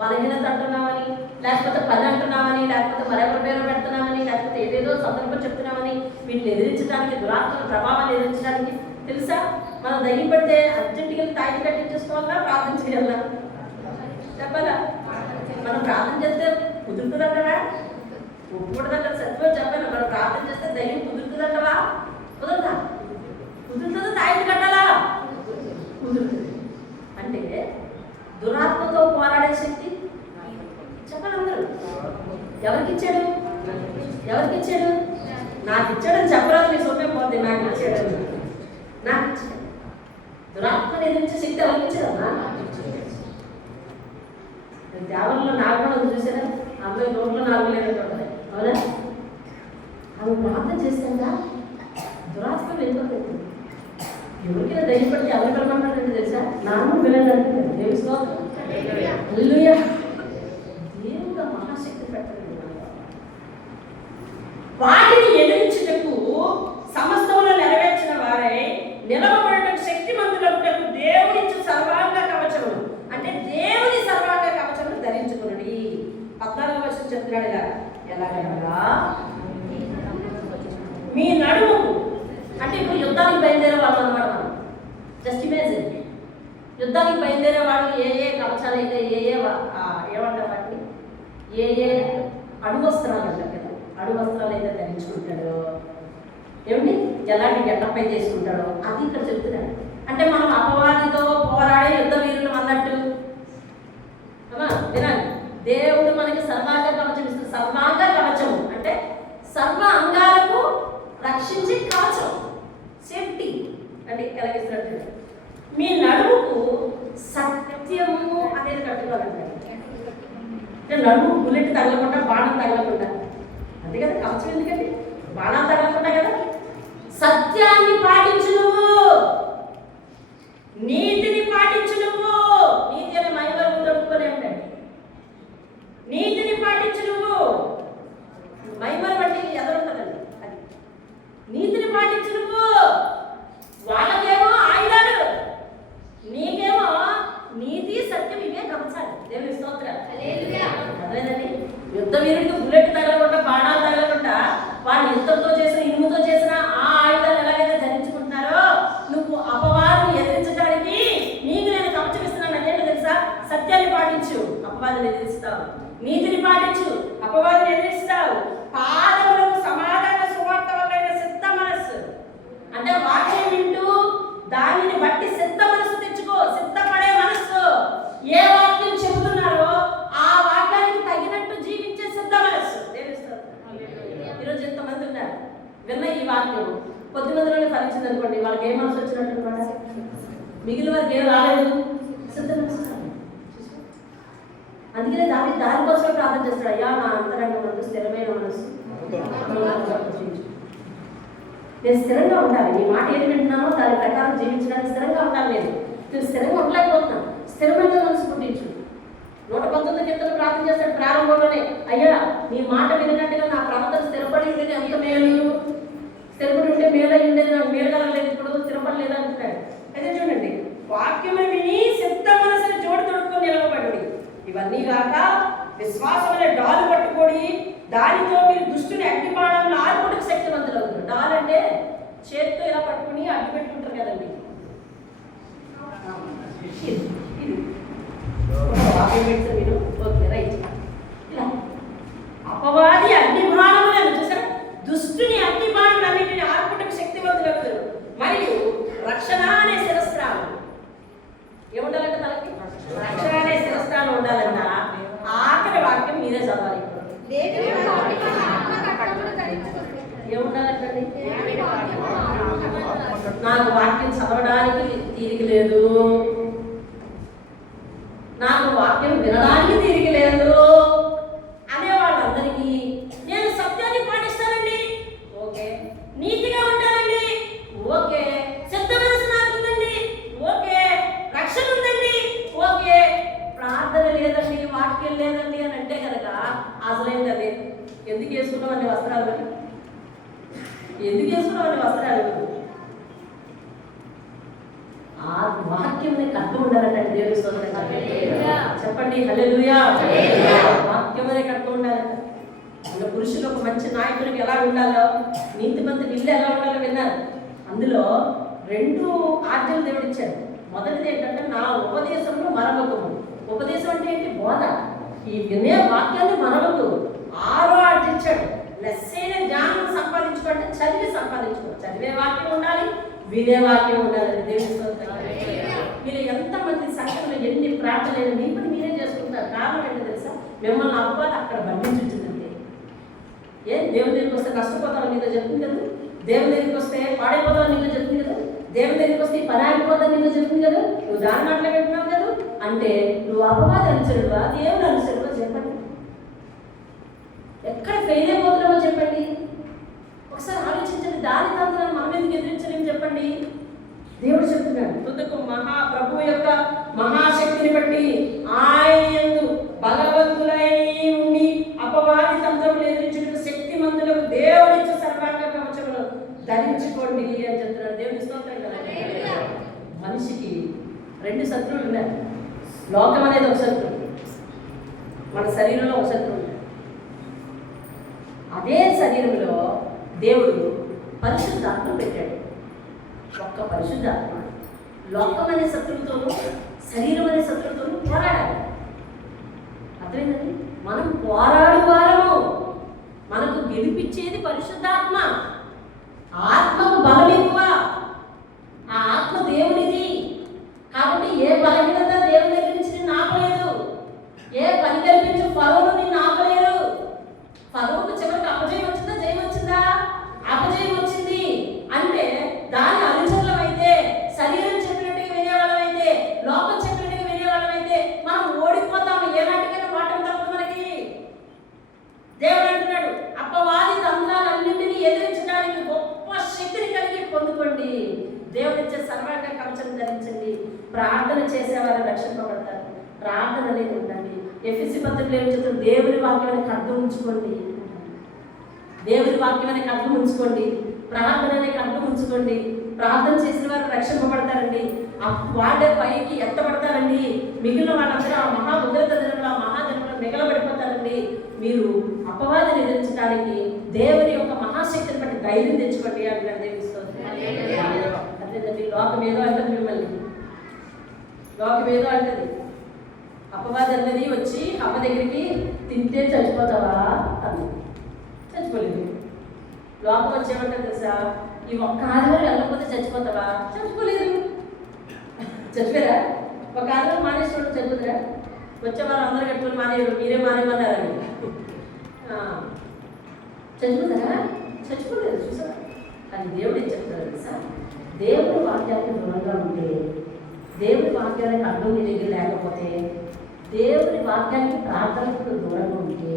బలహీనత అంటున్నామని, లేకపోతే పని అంటున్నామని, లేకపోతే మరెవరి పేరు పెడుతున్నామని, లేకపోతే ఏదేదో సందర్భం చెప్తున్నామని, వీటిని ఎదిరించడానికి, దురాత్మల ప్రభావాన్ని ఎదిరించడానికి తెలుసా? మనం ధైర్యం పడితే అర్జెంటుగా తాయి కట్టించేసుకోవాలా, ప్రార్థన చేయాలా? చెప్పాలా? మనం ప్రార్థన చేస్తే కుదురుతుందంటవా? ఒప్పుకుంటుందంట. సత్యం చెప్పాను, మనం ప్రార్థన చేస్తే ధైర్యం కుదురుతుందంటవా? కుదరదా? కుదురుతుందా? తాయి కట్టాలా? కుదురుతుంది. అంటే దురాత్మతో పోరాడే శక్తి చెప్పాలి అందరూ. ఎవరికి ఇచ్చాడు? ఎవరికి ఇచ్చాడు? నాకు ఇచ్చాడని చెప్పరాదు, నీ సొమ్మే పోతే నాకు ఇచ్చాడు, నాకు ఇచ్చాడు. దురాత్మని ఎదిరించే శక్తి ఎవరికి ఇచ్చాడమ్మా? దేవల్లో నాగమణం చూసారా? అమ్మాయి నోట్లో నాలుగు లేదంటే అవునా? ఆమె ప్రార్థన చేస్తుందా దురాత్మ వెళ్ళిపోతుంది. ఎవరికైనా ధైర్యపడితే ఎవరు కలమంటాడంటే తెలుసా? నాన్న పిల్లలంటే దేవుని స్తోత్రం. హల్లెలూయా. దేవుడు మహాశక్తి పెట్టండి. వాటిని ఎదిరించుటకు సమస్తమును నెరవేర్చిన వారై నిలవబడటకు శక్తిమంతులకు దేవునిచ్చు సర్వాంగ కవచములు. అంటే దేవుని సర్వాంగ కవచములు ధరించుకుని 14వ వచనం చెప్తున్నాడు ఇలా, ఎలాగనగా మీ నడుముకు, అంటే ఇప్పుడు యుద్ధానికి బయలుదేరే వాళ్ళు అనమాట. మనం జస్ట్ ఇమేజిన్, యుద్ధానికి బయలుదేరే వాళ్ళు ఏ ఏ కవచాలు అయితే ఏమంటారు వాటిని, ఏ అడుగు వస్త్రాలు అంటారు కదా, అడుగు వస్త్రాలు అయితే ధరించుకుంటాడో, ఏమిటి ఎలాంటి గెటప్ అయితే చేసుకుంటాడో అది ఇక్కడ చెప్తున్నాడు. అంటే మనం అపవాదితో పోరాడే యుద్ధ వీరులు అన్నట్టు వినాలి. దేవుడు మనకి సర్వాంగ కవచం ఇస్తుంది. సర్వాంగ కవచము అంటే సర్వ అంగాలకు రక్షించే కవచం, సేఫ్టీ అంటే కలిగిస్తున్నట్టు. మీ నడుముకు సత్యము అనేది కట్టుకోవాలంటారు. అంటే నడుము బుల్లెట్ తగలకుండా, బాణం తగలకుండా, అంతే కదా కవచం. ఎందుకంటే బాణం తగలకుండా కదా. సత్యాన్ని పాటించు నువ్వు, నీతిని పాటించు నువ్వు. నీతి అనే మహిళలు దొరుకునే ఉంటాయి. నీతిని పాటించు నువ్వు. మహిమలు బట్టి ఎదురుంటుందండి అది. నీతిని పాటించు నువ్వు. వాళ్ళకేమో ఆయుధాలు, నీకేమో నీతి సత్యం, ఇవే కవచాలు. దేవుని స్తోత్రం. అదేనండి, యుద్ధ వీరుడికి బుల్లెట్ తగలకుండా, బాణాలు తగలకుండా, వాళ్ళు యుద్ధంతో చేసిన, ఇనుముతో చేసిన ఆ ఆయుధాలు ఎలాగైతే ధరించుకుంటున్నారో, నువ్వు అపవాదిని ఎదిరించడానికి నీకు నేను కవచం ఇస్తున్నాను. అదేంటో తెలుసా? సత్యాన్ని పాటించు, అపవాదిని ఎదిరిస్తావు. నీతిని పాటించు, అపవాదిని ఎదిరిస్తావు. పాదములకు సమాధాన సువార్త వల్ల సిద్ధ మనస్సు, అంటే వాక్యం వింటూ దానిని బట్టి సిద్ధ మనస్సు తెచ్చుకో. సిద్ధపడే మనస్సు. ఏ వాక్యం చెబుతున్నారో ఆ వాక్యానికి తగినట్టు జీవించే సిద్ధ మనస్సు. ఈరోజు ఎంతమంది ఉన్నారు విన్న ఈ వాక్యం కొద్ది మందిలోనే ఫలించింది అనుకోండి, వాళ్ళకి ఏ మనసు వచ్చినట్టు అనమాట. మిగిలిన వారికి ఏం రాలేదు, సిద్ధ మనసు. అందుకనే దాని కోసమే ప్రార్థన చేస్తాడు. అయ్యా నా అంతరంగ మనసు స్థిరమైన మనసు, నేను స్థిరంగా ఉండాలి. నీ మాట ఏది వింటున్నానో దాని ప్రకారం జీవించడానికి స్థిరంగా ఉండాలి. నేను స్థిరంగా ఉండలేకపోతున్నాను. స్థిరమైన మనసు పుట్టించు. 119 కీర్తన ప్రార్థన చేస్తాడు ప్రారంభంలోనే, అయ్యా నీ మాట వినట్టుగా నా ప్రవర్తన స్థిరపడి ఉండేది ఎంత మేలు, స్థిరపడి ఉంటే మేలు అయి ఉండేది, నాకు మేలు కలగలేదు, ఇప్పుడు స్థిరపడలేదు అంటున్నాడు. అయితే చూడండి, వాక్యము విని సిద్ధ మనసుని జోడు తొడుక్కొని నిలవబడి, ఇవన్నీ కాక విశ్వాసం అనే డాలు పట్టుకొని దానితో మీరు దుష్టుని అగ్ని బాణంలో ఆర్పుటకు శక్తివంతులు అవుతారు. డాల్ అంటే చేతితో ఇలా పట్టుకుని అడ్డు పెట్టుకుంటారు కదండి. Okay right. ఇలా అపవాది అగ్ని బాణములను చూసారా, దుష్టుని అగ్ని బాణములన్నింటినీ ఆర్పుటకు శక్తివంతులు అవుతారు. మరియు రక్షణ అనే శిరస్త్రాలు ఏముండాలంటే తలకు రక్షణ అనే శిరస్థానం ఉండాలంట. ఆఖరి వాక్యం మీరే చదవాలి. ఏముండాలంటండి? నాకు వాక్యం చదవడానికి తీరిక లేదు, నాకు వాక్యం వినడానికి తీరిక లేదు అనే వాళ్ళందరికీ నేను సత్యాన్ని పాటిస్తానండి, ఓకే. నీతిగా ఉంటానండి, ఓకే. శబ్ద మనసు నాకు ఉందండి, ఓకే. రక్షణ ఉందండి, ఓకే. ప్రార్థన లేదండి, వాక్యం లేదండి అని అంటే కనుక అసలైంది అదే. ఎందుకు వేసుకున్నాం అనే వస్త్రాలు? ఎందుకు వేసుకున్నాం అనే వస్త్రాలు? ఆ వాక్యం కట్టు ఉండాలంటే దేవుని స్తోత్రం చెప్పండి. హల్లెలూయా. వాక్యం అనే కట్టు ఉండాలంట. అందులో పురుషులు ఒక మంచి నాయకుడికి ఎలా ఉండాలో, నీతిమంతుడు ఇల్లు ఎలా ఉండాలో విన్నారు. అందులో 2 ఆజ్ఞలు దేవుడు ఇచ్చారు. మొదటిది ఏంటంటే నా ఉపదేశంలో మరవకము. ఉపదేశం అంటే ఏంటి? బోధ. ఈ వినే వాక్యాన్ని మరవకు. 6వ ఆజ్ఞ ఇచ్చాడు. లెస్సైన జ్ఞానం సంపాదించుకుంటే చదివి సంపాదించుకో. చదివే వాక్యం ఉండాలి, వినే వాక్యం ఉండాలి. దేవుని స్తోత్రం. మీరు ఎంతమంది సంఘంలో ఎన్ని ప్రార్థనలు మీ పని మీరే చేసుకుంటారు. కారణం ఏంటో తెలుసా? మిమ్మల్ని అవ్వాలి అక్కడ బంధించుంటుందండి. దేవుని దగ్గరికి వస్తే నష్టపోతావు నీతో చెప్తుంది కదా, దేవుని దగ్గరికి వస్తే పాడైపోతావు నీతో చెప్తుంది కదా, దేవుని దగ్గరికి వస్తే పని ఆగిపోతావు నీతో చెప్తుంది కదా, నువ్వు దాని మాటలు పెట్టున్నావు కదా. అంటే నువ్వు అపవాది అనుసరువా, దేవుని అనుసరువా? చెప్పండి. ఎక్కడ ఫెయిల్ అయిపోతున్నామో చెప్పండి. ఒకసారి ఆలోచించండి. దాని తంత్రాన్ని మనం ఎందుకు ఎదిరించలేము చెప్పండి. దేవుడు చెప్తున్నాడు, తుదకు ప్రభు యొక్క మహాశక్తిని బట్టి ఆయన యందు బలవంతులై ఉండి అపవాది తంత్రములు ఎదిరించుటకు శక్తిమంతులకు దేవుడిచ్చే సర్వాంగ కవచములు ధరించుకోండి అని చెప్తున్నాడు. దేవుని స్తోత్రం కదా. మనిషికి 2 శత్రువులు ఉన్నాయి. లోకం అనేది ఒక శత్రువు, మన శరీరంలో ఒక శత్రువు ఉన్నాయి. అదే శరీరంలో దేవుడు పరిశుద్ధాత్మ పెట్టాడు. ఒక్క పరిశుద్ధాత్మ లోకం అనే శత్రువుతోనూ శరీరం అనే శత్రువుతోనూ పోరాడాలి. అర్థమైందండి? మనం పోరాడు వారము. మనకు గెలిపించేది పరిశుద్ధాత్మ. ఆత్మకు బలం ఎక్కువ. ఆ ఆత్మ దేవునిది. కాబట్టి ఏ బలహీనత దేవుని దగ్గర నుంచి నిన్ను ఆపలేదు. ఏ పని కల్పించే ఫరోను నిన్ను ఆపలేరు. ఫరోకు చివరికి అపజయం వచ్చిందా, జయం వచ్చిందా? అపజయం వచ్చింది. అంటే దాని అనుచరులం అయితే, శరీరం చెప్పినట్టుగా వినేవాళ్ళం అయితే, లోకం చెప్పినట్టుగా వినేవాళ్ళం అయితే మనం ఓడిపోతాము. ఏనాటికైనా పాఠం తప్పదు మనకి. దేవుడు అంటున్నాడు, అపవాది తంత్రాలన్నింటినీ ఎదిరించడానికి గొప్ప శక్తిని కలిగి పొందుకోండి. దేవుడిచ్చే సర్వాంగ కవచం ధరించండి. ప్రార్థన చేసేవారు రక్షింపబడతారు. ప్రార్థన అనేది ఉండండి. ఎఫెసీ పత్రికలో ఏం చెప్తారు? దేవుని వాక్యాన్ని అర్థం ఉంచుకోండి. దేవుని వాక్యాన్ని అర్థం ఉంచుకోండి. ప్రార్థనని అర్థం ఉంచుకోండి. ప్రార్థన చేసిన వారు రక్షింపబడతారండి. వాళ్ళే పైకి ఎత్తబడతారండి. మిగిలిన వాళ్ళందరూ ఆ మహా ఉగ్రత దినంలో, ఆ మహాదినంలో మిగలబడిపోతారండి. మీరు అపవాదిని ఎదిరించడానికి దేవుని యొక్క మహాశక్తిని బట్టి ధైర్యం తెచ్చుకోండి అంటారు. దేవుని స్తోత్రం. అదేనండి, లోకం ఏదో అంటది మిమ్మల్ని. లోకం ఏదో అంటది. అపవాది అన్నది వచ్చి అమ్మ దగ్గరికి తింటే చచ్చిపోతావా అన్నది. చచ్చిపోలేదు. లోకం వచ్చేమంటారు తెలుసా? ఈ ఒక్క ఆదివారం వెళ్ళకపోతే చచ్చిపోతావా? చచ్చిపోలేదు. చచ్చిపోయారా? ఒక ఆదివారం మానేసుకోవడం చచ్చిపోతారా? వచ్చేవారు అందరూ కట్టుకొని మానేయరు, మీరే మానేమన్నారని చచ్చిపోతారా? చచ్చిపోలేదు. చూసారా? కానీ దేవుడు ఏం చెప్తారు తెలుసా? దేవుడి వాక్యానికి దూరంగా ఉంటే, దేవుడి వాక్యానికి అడ్డం నీ దగ్గర లేకపోతే, దేవుని వాక్యానికి ప్రార్థనకు దూరంగా ఉంటే,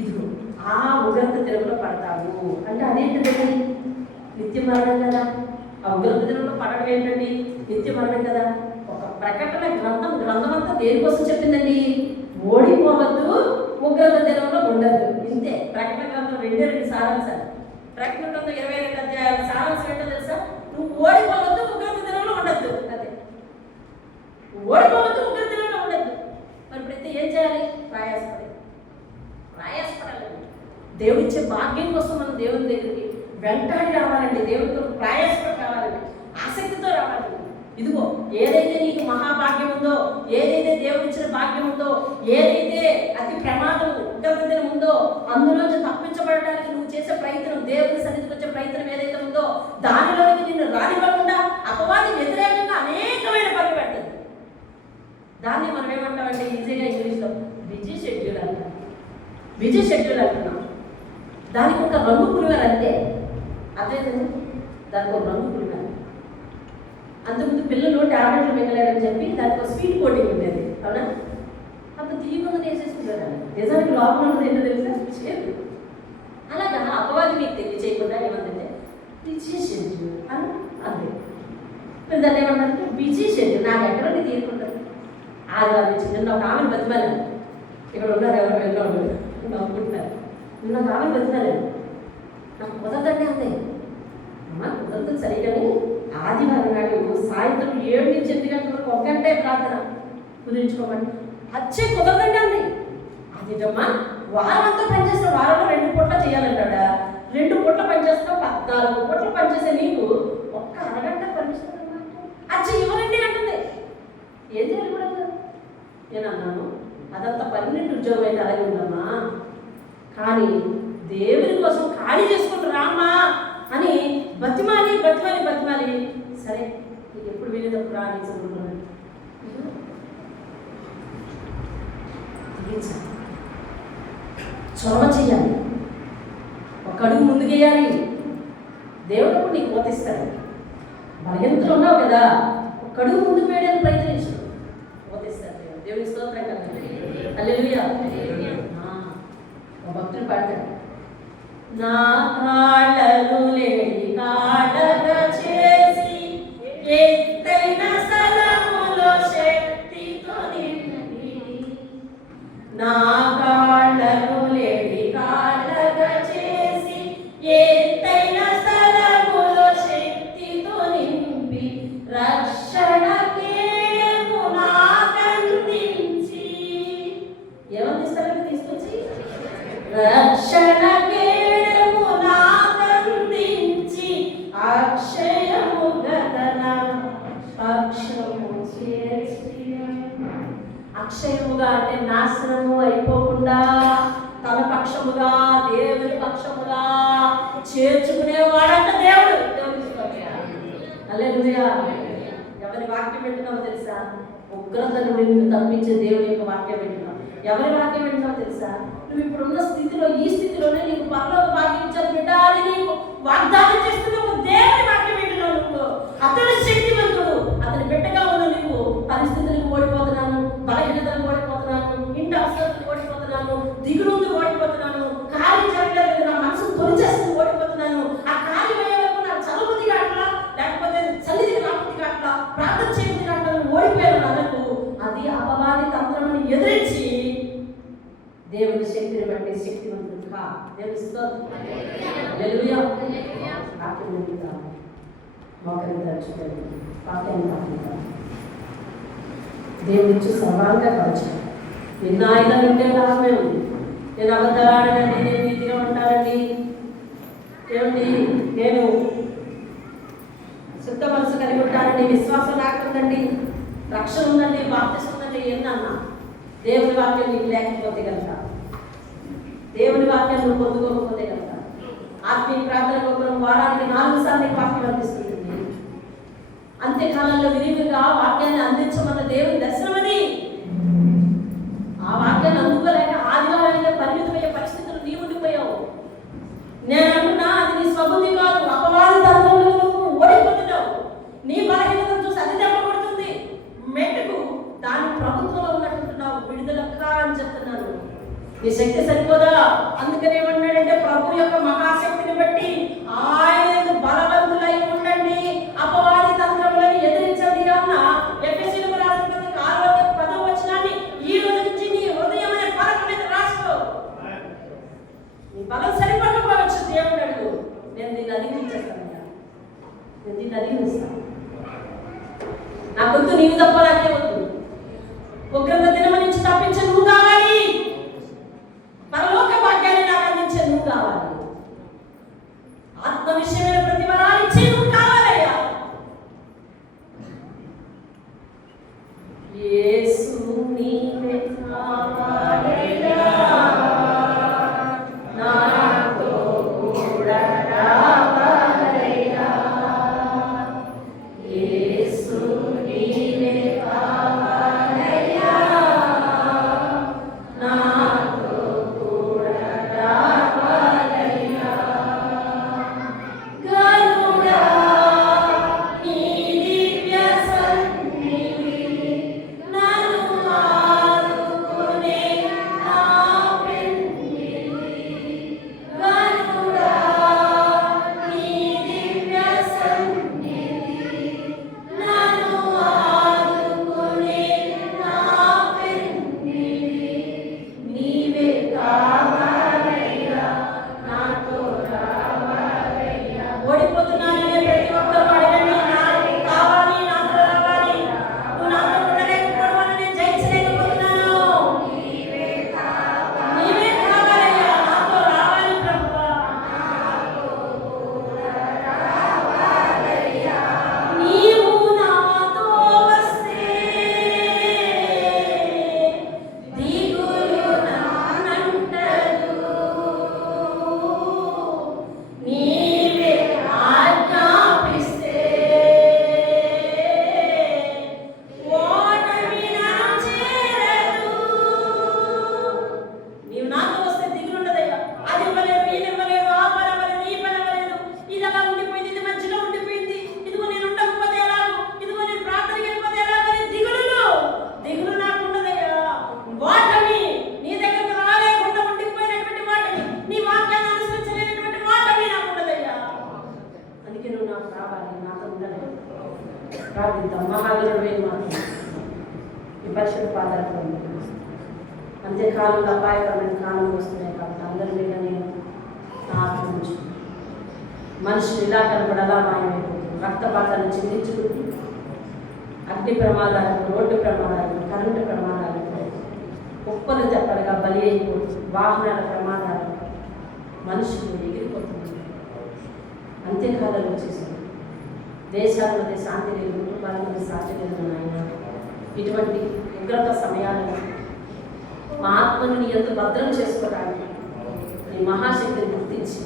ఇదిగో ఆ ఉగ్రత దినంలో పడతావు. అంటే అదేంటండి? నిత్య మరణం కదా. ఆ ఉగ్రత దినంలో పడడం ఏంటండి? నిత్య మరణం కదా. ఒక ప్రకటన గ్రంథం అంతా దేనికోసం చెప్పిందండి? ఓడిపోవద్దు, ఉగ్రత దినంలో ఉండద్దు. ఇంతే. ప్రకటన గ్రంథం 2 సారాంశాలు. ప్రకటన గ్రంథం 22 అధ్యాయాల సారాంశం ఏంటో తెలుసా? నువ్వు ఓడిపోవద్దు, ఉగ్రత దినంలో ఉండద్దు. అదే, ఓడిపోవద్దు, ఉగ్రత దినంలో ఉండద్దు. మరి ఇప్పుడైతే ఏం చేయాలి? ప్రయాసపడాలండి. దేవుడిచ్చే భాగ్యం కోసం మనం దేవుని దగ్గరికి వెంటాడి రావాలండి. దేవుడితో ప్రయాసపడి రావాలండి. ఆసక్తితో రావాలండి. ఇదిగో ఏదైతే నీకు మహాభాగ్యం ఉందో, ఏదైతే దేవుడిచ్చిన భాగ్యం ఉందో, ఏదైతే అతి ప్రమాదం ఉగ్రత ఉందో, అందులోంచి తప్పించబడడానికి నువ్వు చేసే ప్రయత్నం, దేవుని సన్నిధికి వచ్చే ప్రయత్నం ఏదైతే ఉందో, దానిలోకి నిన్ను రానివ్వకుండా అపవాది వ్యతిరేకంగా అనేకమైన పనులు పెడుతుంది. దాన్ని మనం ఏమంటామంటే ఈజీగా ఇంగ్లీష్లో బిజీ షెడ్యూల్ అంటాం. బిజీ షెడ్యూల్ అంటున్నాం. దానికి ఒక రంగు పులివారు అంటే అదేనండి, దానికి ఒక రంగు పులివారు. అంతకుముందు పిల్లలు టాబ్లెట్లు మింగలేరని చెప్పి దానికి ఒక స్వీట్ కోటింగ్ ఉండేది, అవునా? అప్పుడు తీయకుండా వేసేసుకున్నారు. నిజానికి లోపల ఉన్నది ఏంటో తెలుసా? చేదు. అలాగా అపవాది మీకు తెలియచేయకుండా ఏమందంటే బిజీ షెడ్యూల్ అని అంతే. మీరు దాన్ని ఏమన్నారంటే బిజీ షెడ్యూల్. నాకు ఎక్కడో తీయకుండా ఆదివారం నుంచి నిన్న ఒక ఆమెను బతిమాలను. ఇక్కడ ఉన్నారు ఎవరు వెళ్ళినప్పుడు నవ్వుకుంటున్నారు. నిన్న ఒక ఆమెను బతిమాలను. నాకు కుదరదంటే అంతే. అమ్మ కుదరదు సరిగాని ఆదివారం నాడు సాయంత్రం 7 నుంచి 8 గంటల వరకు 1 గంటే ప్రార్థన కుదిరించుకోమని అచ్చే కుదరదండి అంది. అదేటమ్మా వారంతా పనిచేసిన వారంలో 2 పూట్ల చేయాలంటాడా? 2 పూట్ల పనిచేస్తావు, 14 పూట్ల పనిచేసే నీకు ఒక్క అరగంట పనిచేస్తాను అచ్చ ఇవ్వరండి అంటుంది. ఏం చేయాలి కూడా నేను అన్నాను, అదంతా 12 ఉద్యోగం అయితే అలాగే ఉందమ్మా, కానీ దేవుని కోసం ఖాళీ చేసుకుంటూ రామ్మా అని బతిమాలి బతిమాలి బతిమాలి. సరే నీకు ఎప్పుడు వెళ్ళేటప్పుడు రా అని చదువుకున్నాను. చొరవ చెయ్యాలి, ఒక అడుగు ముందుకేయాలి. దేవుడు నీకు ఓతిస్తాడు. బలహీనతలు ఉన్నావు కదా, ఒక అడుగు ముందుకు వేయడానికి ప్రయత్నించు, ఓతిస్తాడు దేవుడు. దేవుని స్తోత్రం కదండి. హల్లెలూయా. ఒక భక్తుడు పాడతాడు, నా కాళ్ళను లేడి కాళ్ళగా చేసి ఎత్తైన స్థలములో శక్తితో నింపి, నా కాళ్ళను లేడి కాళ్ళగా చేసి ఎత్తైన స్థలములో శక్తితో నింపి రక్షణ కేడము నాకందించి. ఏమందిస్తారని తీసుకొచ్చి రక్షణ కేడము నాకందించి అక్షయము గతన పక్షము చేసి. అక్షయముగా అంటే నాశనము అయిపోకుండా తన పక్షముగా దేవుని పక్షముగా చేర్చుకునేవాడంట దేవుడు. హల్లెలూయా. ఎవరి వాక్యం వింటున్నామో తెలుసా? ఉగ్రత నుండి తప్పించే దేవుని యొక్క వాక్యం వింటున్నాం. ఎవరి వాక్యం వింటున్నామో తెలుసా? నువ్వు ఇప్పుడున్న స్థితిలో, ఈ స్థితిలోనే నీకు పరలోక భాగ్యం ఇచ్చారు బిడ్డ అని నీకు వాగ్దానం చేస్తున్నావు. దేవుని వాక్యం వింటున్నావు. నువ్వు అతని శక్తివంతుడు. అతని బిడ్డగా ఉన్న నీకు పరిస్థితులకు ఓడిపోతున్నాను, బలహీనతలకు ఓడిపోతున్నాను, ఇంటి అవసరాలకు ఓడిపోతున్నాను, దిగులు ఓడిపోతున్నాను, కార్యం జరగలేదు, నా మనసు తొలిచేస్తుంది ఓడిపోతున్నాను, ఆ కార్యం అయ్యే వరకు నాకు చదువుది కాట్లా, లేకపోతే చల్లిది రాబుద్ది కాట్లా, ప్రార్థన చేయబుద్ది కాట్లా, ఓడిపోయాను అన్నట్టు అది అపవాది తంత్రముని ఎదిరించి దేవుని శక్తిని బట్టి శక్తివంతుడు కా. దేవుని స్తోత్రం. హల్లెలూయా. వాక్యం వింటాం, మోకరించాలి, చూడండి వాక్యాన్ని రాకుంటాం. దేవుని ఇచ్చి సర్వాంగ కవచం. విన్నాయిగా వింటే లాభమే ఉంది. నేను అబద్ధాలండి, నేను నీతిగా ఉంటానండి, ఏమండి నేను శుద్ధ మనసు కలిగి ఉంటానండి, విశ్వాసం లేకుందండి, రక్షణ ఉందండి, బాప్తిసం ఉందండి, ఏంటన్నా దేవుని వాక్యం నీకు లేకపోతే కనుక, దేవుని వాక్యం నువ్వు పొందుకోకపోతే కనుక, ఆత్మీయ ప్రార్థన గోపురం వారానికి 4 సార్లు వాక్యం అందిస్తుంది. అంత్యకాలంలో విరివిగా వాక్యాన్ని అందించమన్న దేవుని దర్శనమని ఆ వాక్యాన్ని అందుకోలేక ఆదివారానికి పరిమితమయ్యే పరిస్థితులు నీ ఉండిపోయావు. నేను అంటున్నా అది నీ స్వబుద్ధి కాదు, అపవాది తంత్రములకు ఓడిపోతున్నావు. నీ బలహీనతను చూసి అది దెబ్బపడుతుంది. మెట్టుకు దాని ప్రభుత్వంలో ఉన్నట్టున్నావు, విడుదలక్క అని చెప్తున్నాను. నీ శక్తి సరిపోదా? అందుకని ఏమన్నాడంటే ప్రభు యొక్క మహాశక్తిని బట్టి ఆయన బలవంతులై ఉండండి, అపవాది తంత్రములను ఎదిరించండి అన్న ఎఫెసీయులకు రాసిన పత్రిక 6వ వచనాన్ని ఈ రోజు నుంచి నీ హృదయం అనే పలక మీద రాసుకో. నీ బలం సరిపడకపోవచ్చు, దేవుడు అడుగు, నేను దీన్ని అధిగమించేస్తాను, నేను దీన్ని అధిగమిస్తాను. నాకొద్దు నీవు తప్ప నాకే వద్దు. ఉగ్రత దినమ నుంచి తప్పించే నువ్వు కావాలి, పరలోక భాగ్యాన్ని నాకు అందించే నువ్వు కావాలి. ప్రార్థిద్దాం. మహాగరుడైన మాత్రం ఈ పరిశుద్ధ పాదాలతో అంత్యకాలంలో అపాయకరమైన కాలం వస్తున్నాయి కాబట్టి అందరి మీద నేను ఆత్మించు. మనుషులు ఇలా కనపడలా మాయమైపోతుంది. రక్తపాతాన్ని చిందించుకుంటూ అగ్ని ప్రమాదాలకు, రోడ్డు ప్రమాదాలకు, కరెంటు ప్రమాదాలకు, కుప్పలు తెప్పలుగా బలి అయిపోతుంది. వాహనాల ప్రమాదాలకు మనుషులు ఎగిరిపోతున్నారు. అంత్యకాలాలు వచ్చేసారు. దేశాల మధ్య శాంతి లేదు, కుటుంబాల మధ్య శాంతి లేదు. నాయన ఇటువంటి ఉగ్రత సమయాలను మా ఆత్మను నీ ఎంత భద్రం చేసుకోవడానికి నీ మహాశక్తిని గుర్తించి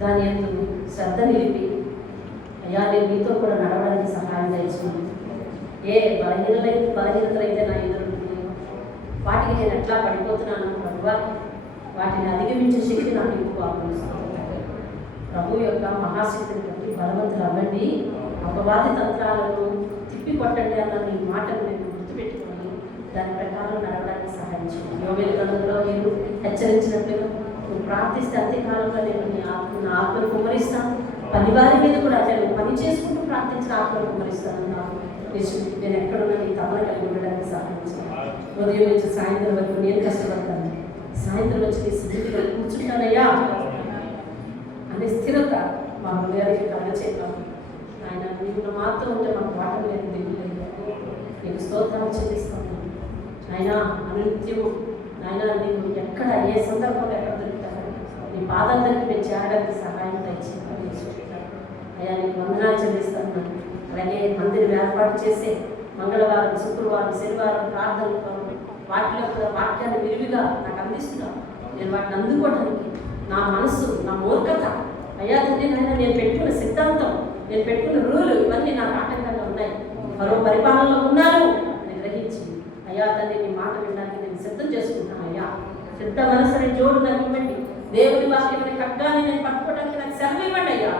దాని ఎందు శ్రద్ధ నిలిపి అయ్యా నేను మీతో కూడా నడవడానికి సహాయం చేయించుకున్నాను. ఏ బలహీనతలైతే నా ఎదురుంటున్నాయో వాటికి నేను ఎట్లా పడిపోతున్నాను ప్రభువా, వాటిని అధిగమించే శక్తి నాకు ఎక్కువ ఆపేస్తాను. ప్రభు యొక్క మహాశక్తిని బట్టి బలవంతులు అవ్వండి, అపవాది తంత్రాలను తిప్పి కొట్టండి అన్న నీ మాటను నేను గుర్తుపెట్టుకొని దాని ప్రకారం నడవడానికి సహాయం చేయండి. యోవేలు గ్రంథంలో మీరు హెచ్చరించినట్లుగా నువ్వు ప్రార్థిస్తే అంత్యకాలంలో నేను నా ఆత్మను కుమ్మరిస్తాను. పనివారి మీద కూడా నేను పని చేసుకుంటూ ప్రార్థించిన ఆత్మను కుమ్మరిస్తాను. నేను ఎక్కడున్నా నీ తపన కలిగి ఉండడానికి సహాయం చేయాలి. ఉదయం నుంచి సాయంత్రం వరకు నేను కష్టపడతాను, సాయంత్రం వచ్చి నీ స్థితిలో కూర్చుంటానయ్యా అనే స్థిరత మా హృదయానికి కలగచేద్దాం. ఆయన నీకు మాత్రం ఉంటే మాకు వాటం లేదు, దిగులేదు. నీకు స్తోత్రాలు చెల్లిస్తాను ఆయన అనునిత్యము. నాయన నీకు ఎక్కడ ఏ సందర్భంలో ఎక్కడ దొరుకుతాను నీ పాదాల దగ్గర నేను చేరడానికి సహాయం దయచేయాలి. అయ్యా నీకు వందనాలు చెల్లిస్తాను. అలాగే మందిని ఏర్పాటు చేసే మంగళవారం, శుక్రవారం, శనివారం ప్రార్థనలు వాటిలో కూడా వాక్యాన్ని విరివిగా నాకు అందిస్తున్నాను. నేను వాటిని అందుకోవడానికి నా మనస్సు, నా మూర్ఖత అయ్యా తండ్రి నాయన నేను పెట్టుకున్న సిద్ధాంతం, నేను పెట్టుకున్న రూలు ఇవన్నీ నాకు ఆటంకంగా ఉన్నాయి. మరో పరిపాలనలో ఉన్నాను అని గ్రహించి అయ్యా తండ్రి నీ మాట వినడానికి నేను సిద్ధం చేసుకుంటాను. అయ్యా సిద్ధ మనసుని జోడు నాకు ఇవ్వండి. దేవుని వాక్యమైన ఖడ్గాన్ని నేను పట్టుకోవడానికి నాకు సెలవు ఇవ్వండి. అయ్యా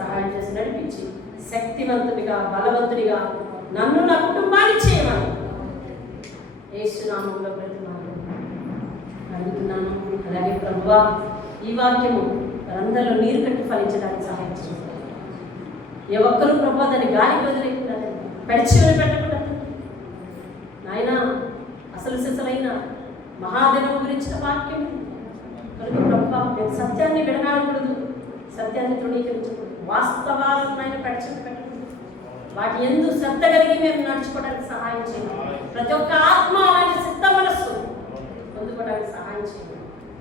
సహాయం చేసి నడిపించి శక్తివంతుడిగా, బలవంతుడిగా నన్ను నా కుటుంబాన్ని చేయమని యేసు నామములో అడుగుతున్నాను. అలాగే ప్రభువా ఈ వాక్యము అందరిలో నీరు కట్టి ఫలించడానికి సహాయం చేయండి. ఏ ఒక్కరూ ప్రభు దాన్ని గాలికి వదిలేకుండా పడిచి వదిలిపెట్టకుండా నాయన అసలు సిసలైన మహాదేవం గురించిన వాక్యం కనుక ప్రభు నేను సత్యాన్ని విడనాడకూడదు, సత్యాన్ని తృణీకరించకూడదు, వాస్తవాలను ఆయన పెట్టకూడదు. వాటి ఎందు శ్రద్ధ కలిగి మేము నడుచుకోవడానికి సహాయం చేయండి. ప్రతి ఒక్క ఆత్మ అలాంటి సిద్ధ మనస్సు పొందుకోవడానికి సహాయం చేయండి.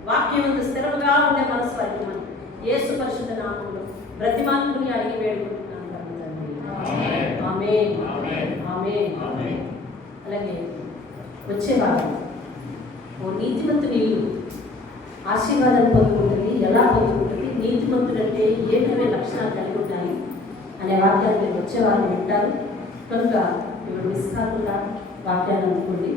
వాక్యం ఎందు స్థిరంగా ఉండే మనసు అడిగిమని యేసు పరిశుద్ధ నామములో బ్రతిమానుకుని అడిగి వేడుకుంటున్నాను తండ్రి. ఆమేన్, ఆమేన్. అలాగే వచ్చేవారు ఓ నీతిమంతుని ఇల్లు ఆశీర్వాదాన్ని పొందుకుంటుంది. ఎలా పొందుకుంటుంది? నీతిమంతుడు అంటే ఏ విధమైన లక్షణాలు కలిగి ఉంటాయి అనే వాక్యాన్ని మీరు వచ్చేవారు వింటారు. కనుక ఇప్పుడు మిస్ కాకుండా వాక్యాన్ని అందుకోండి.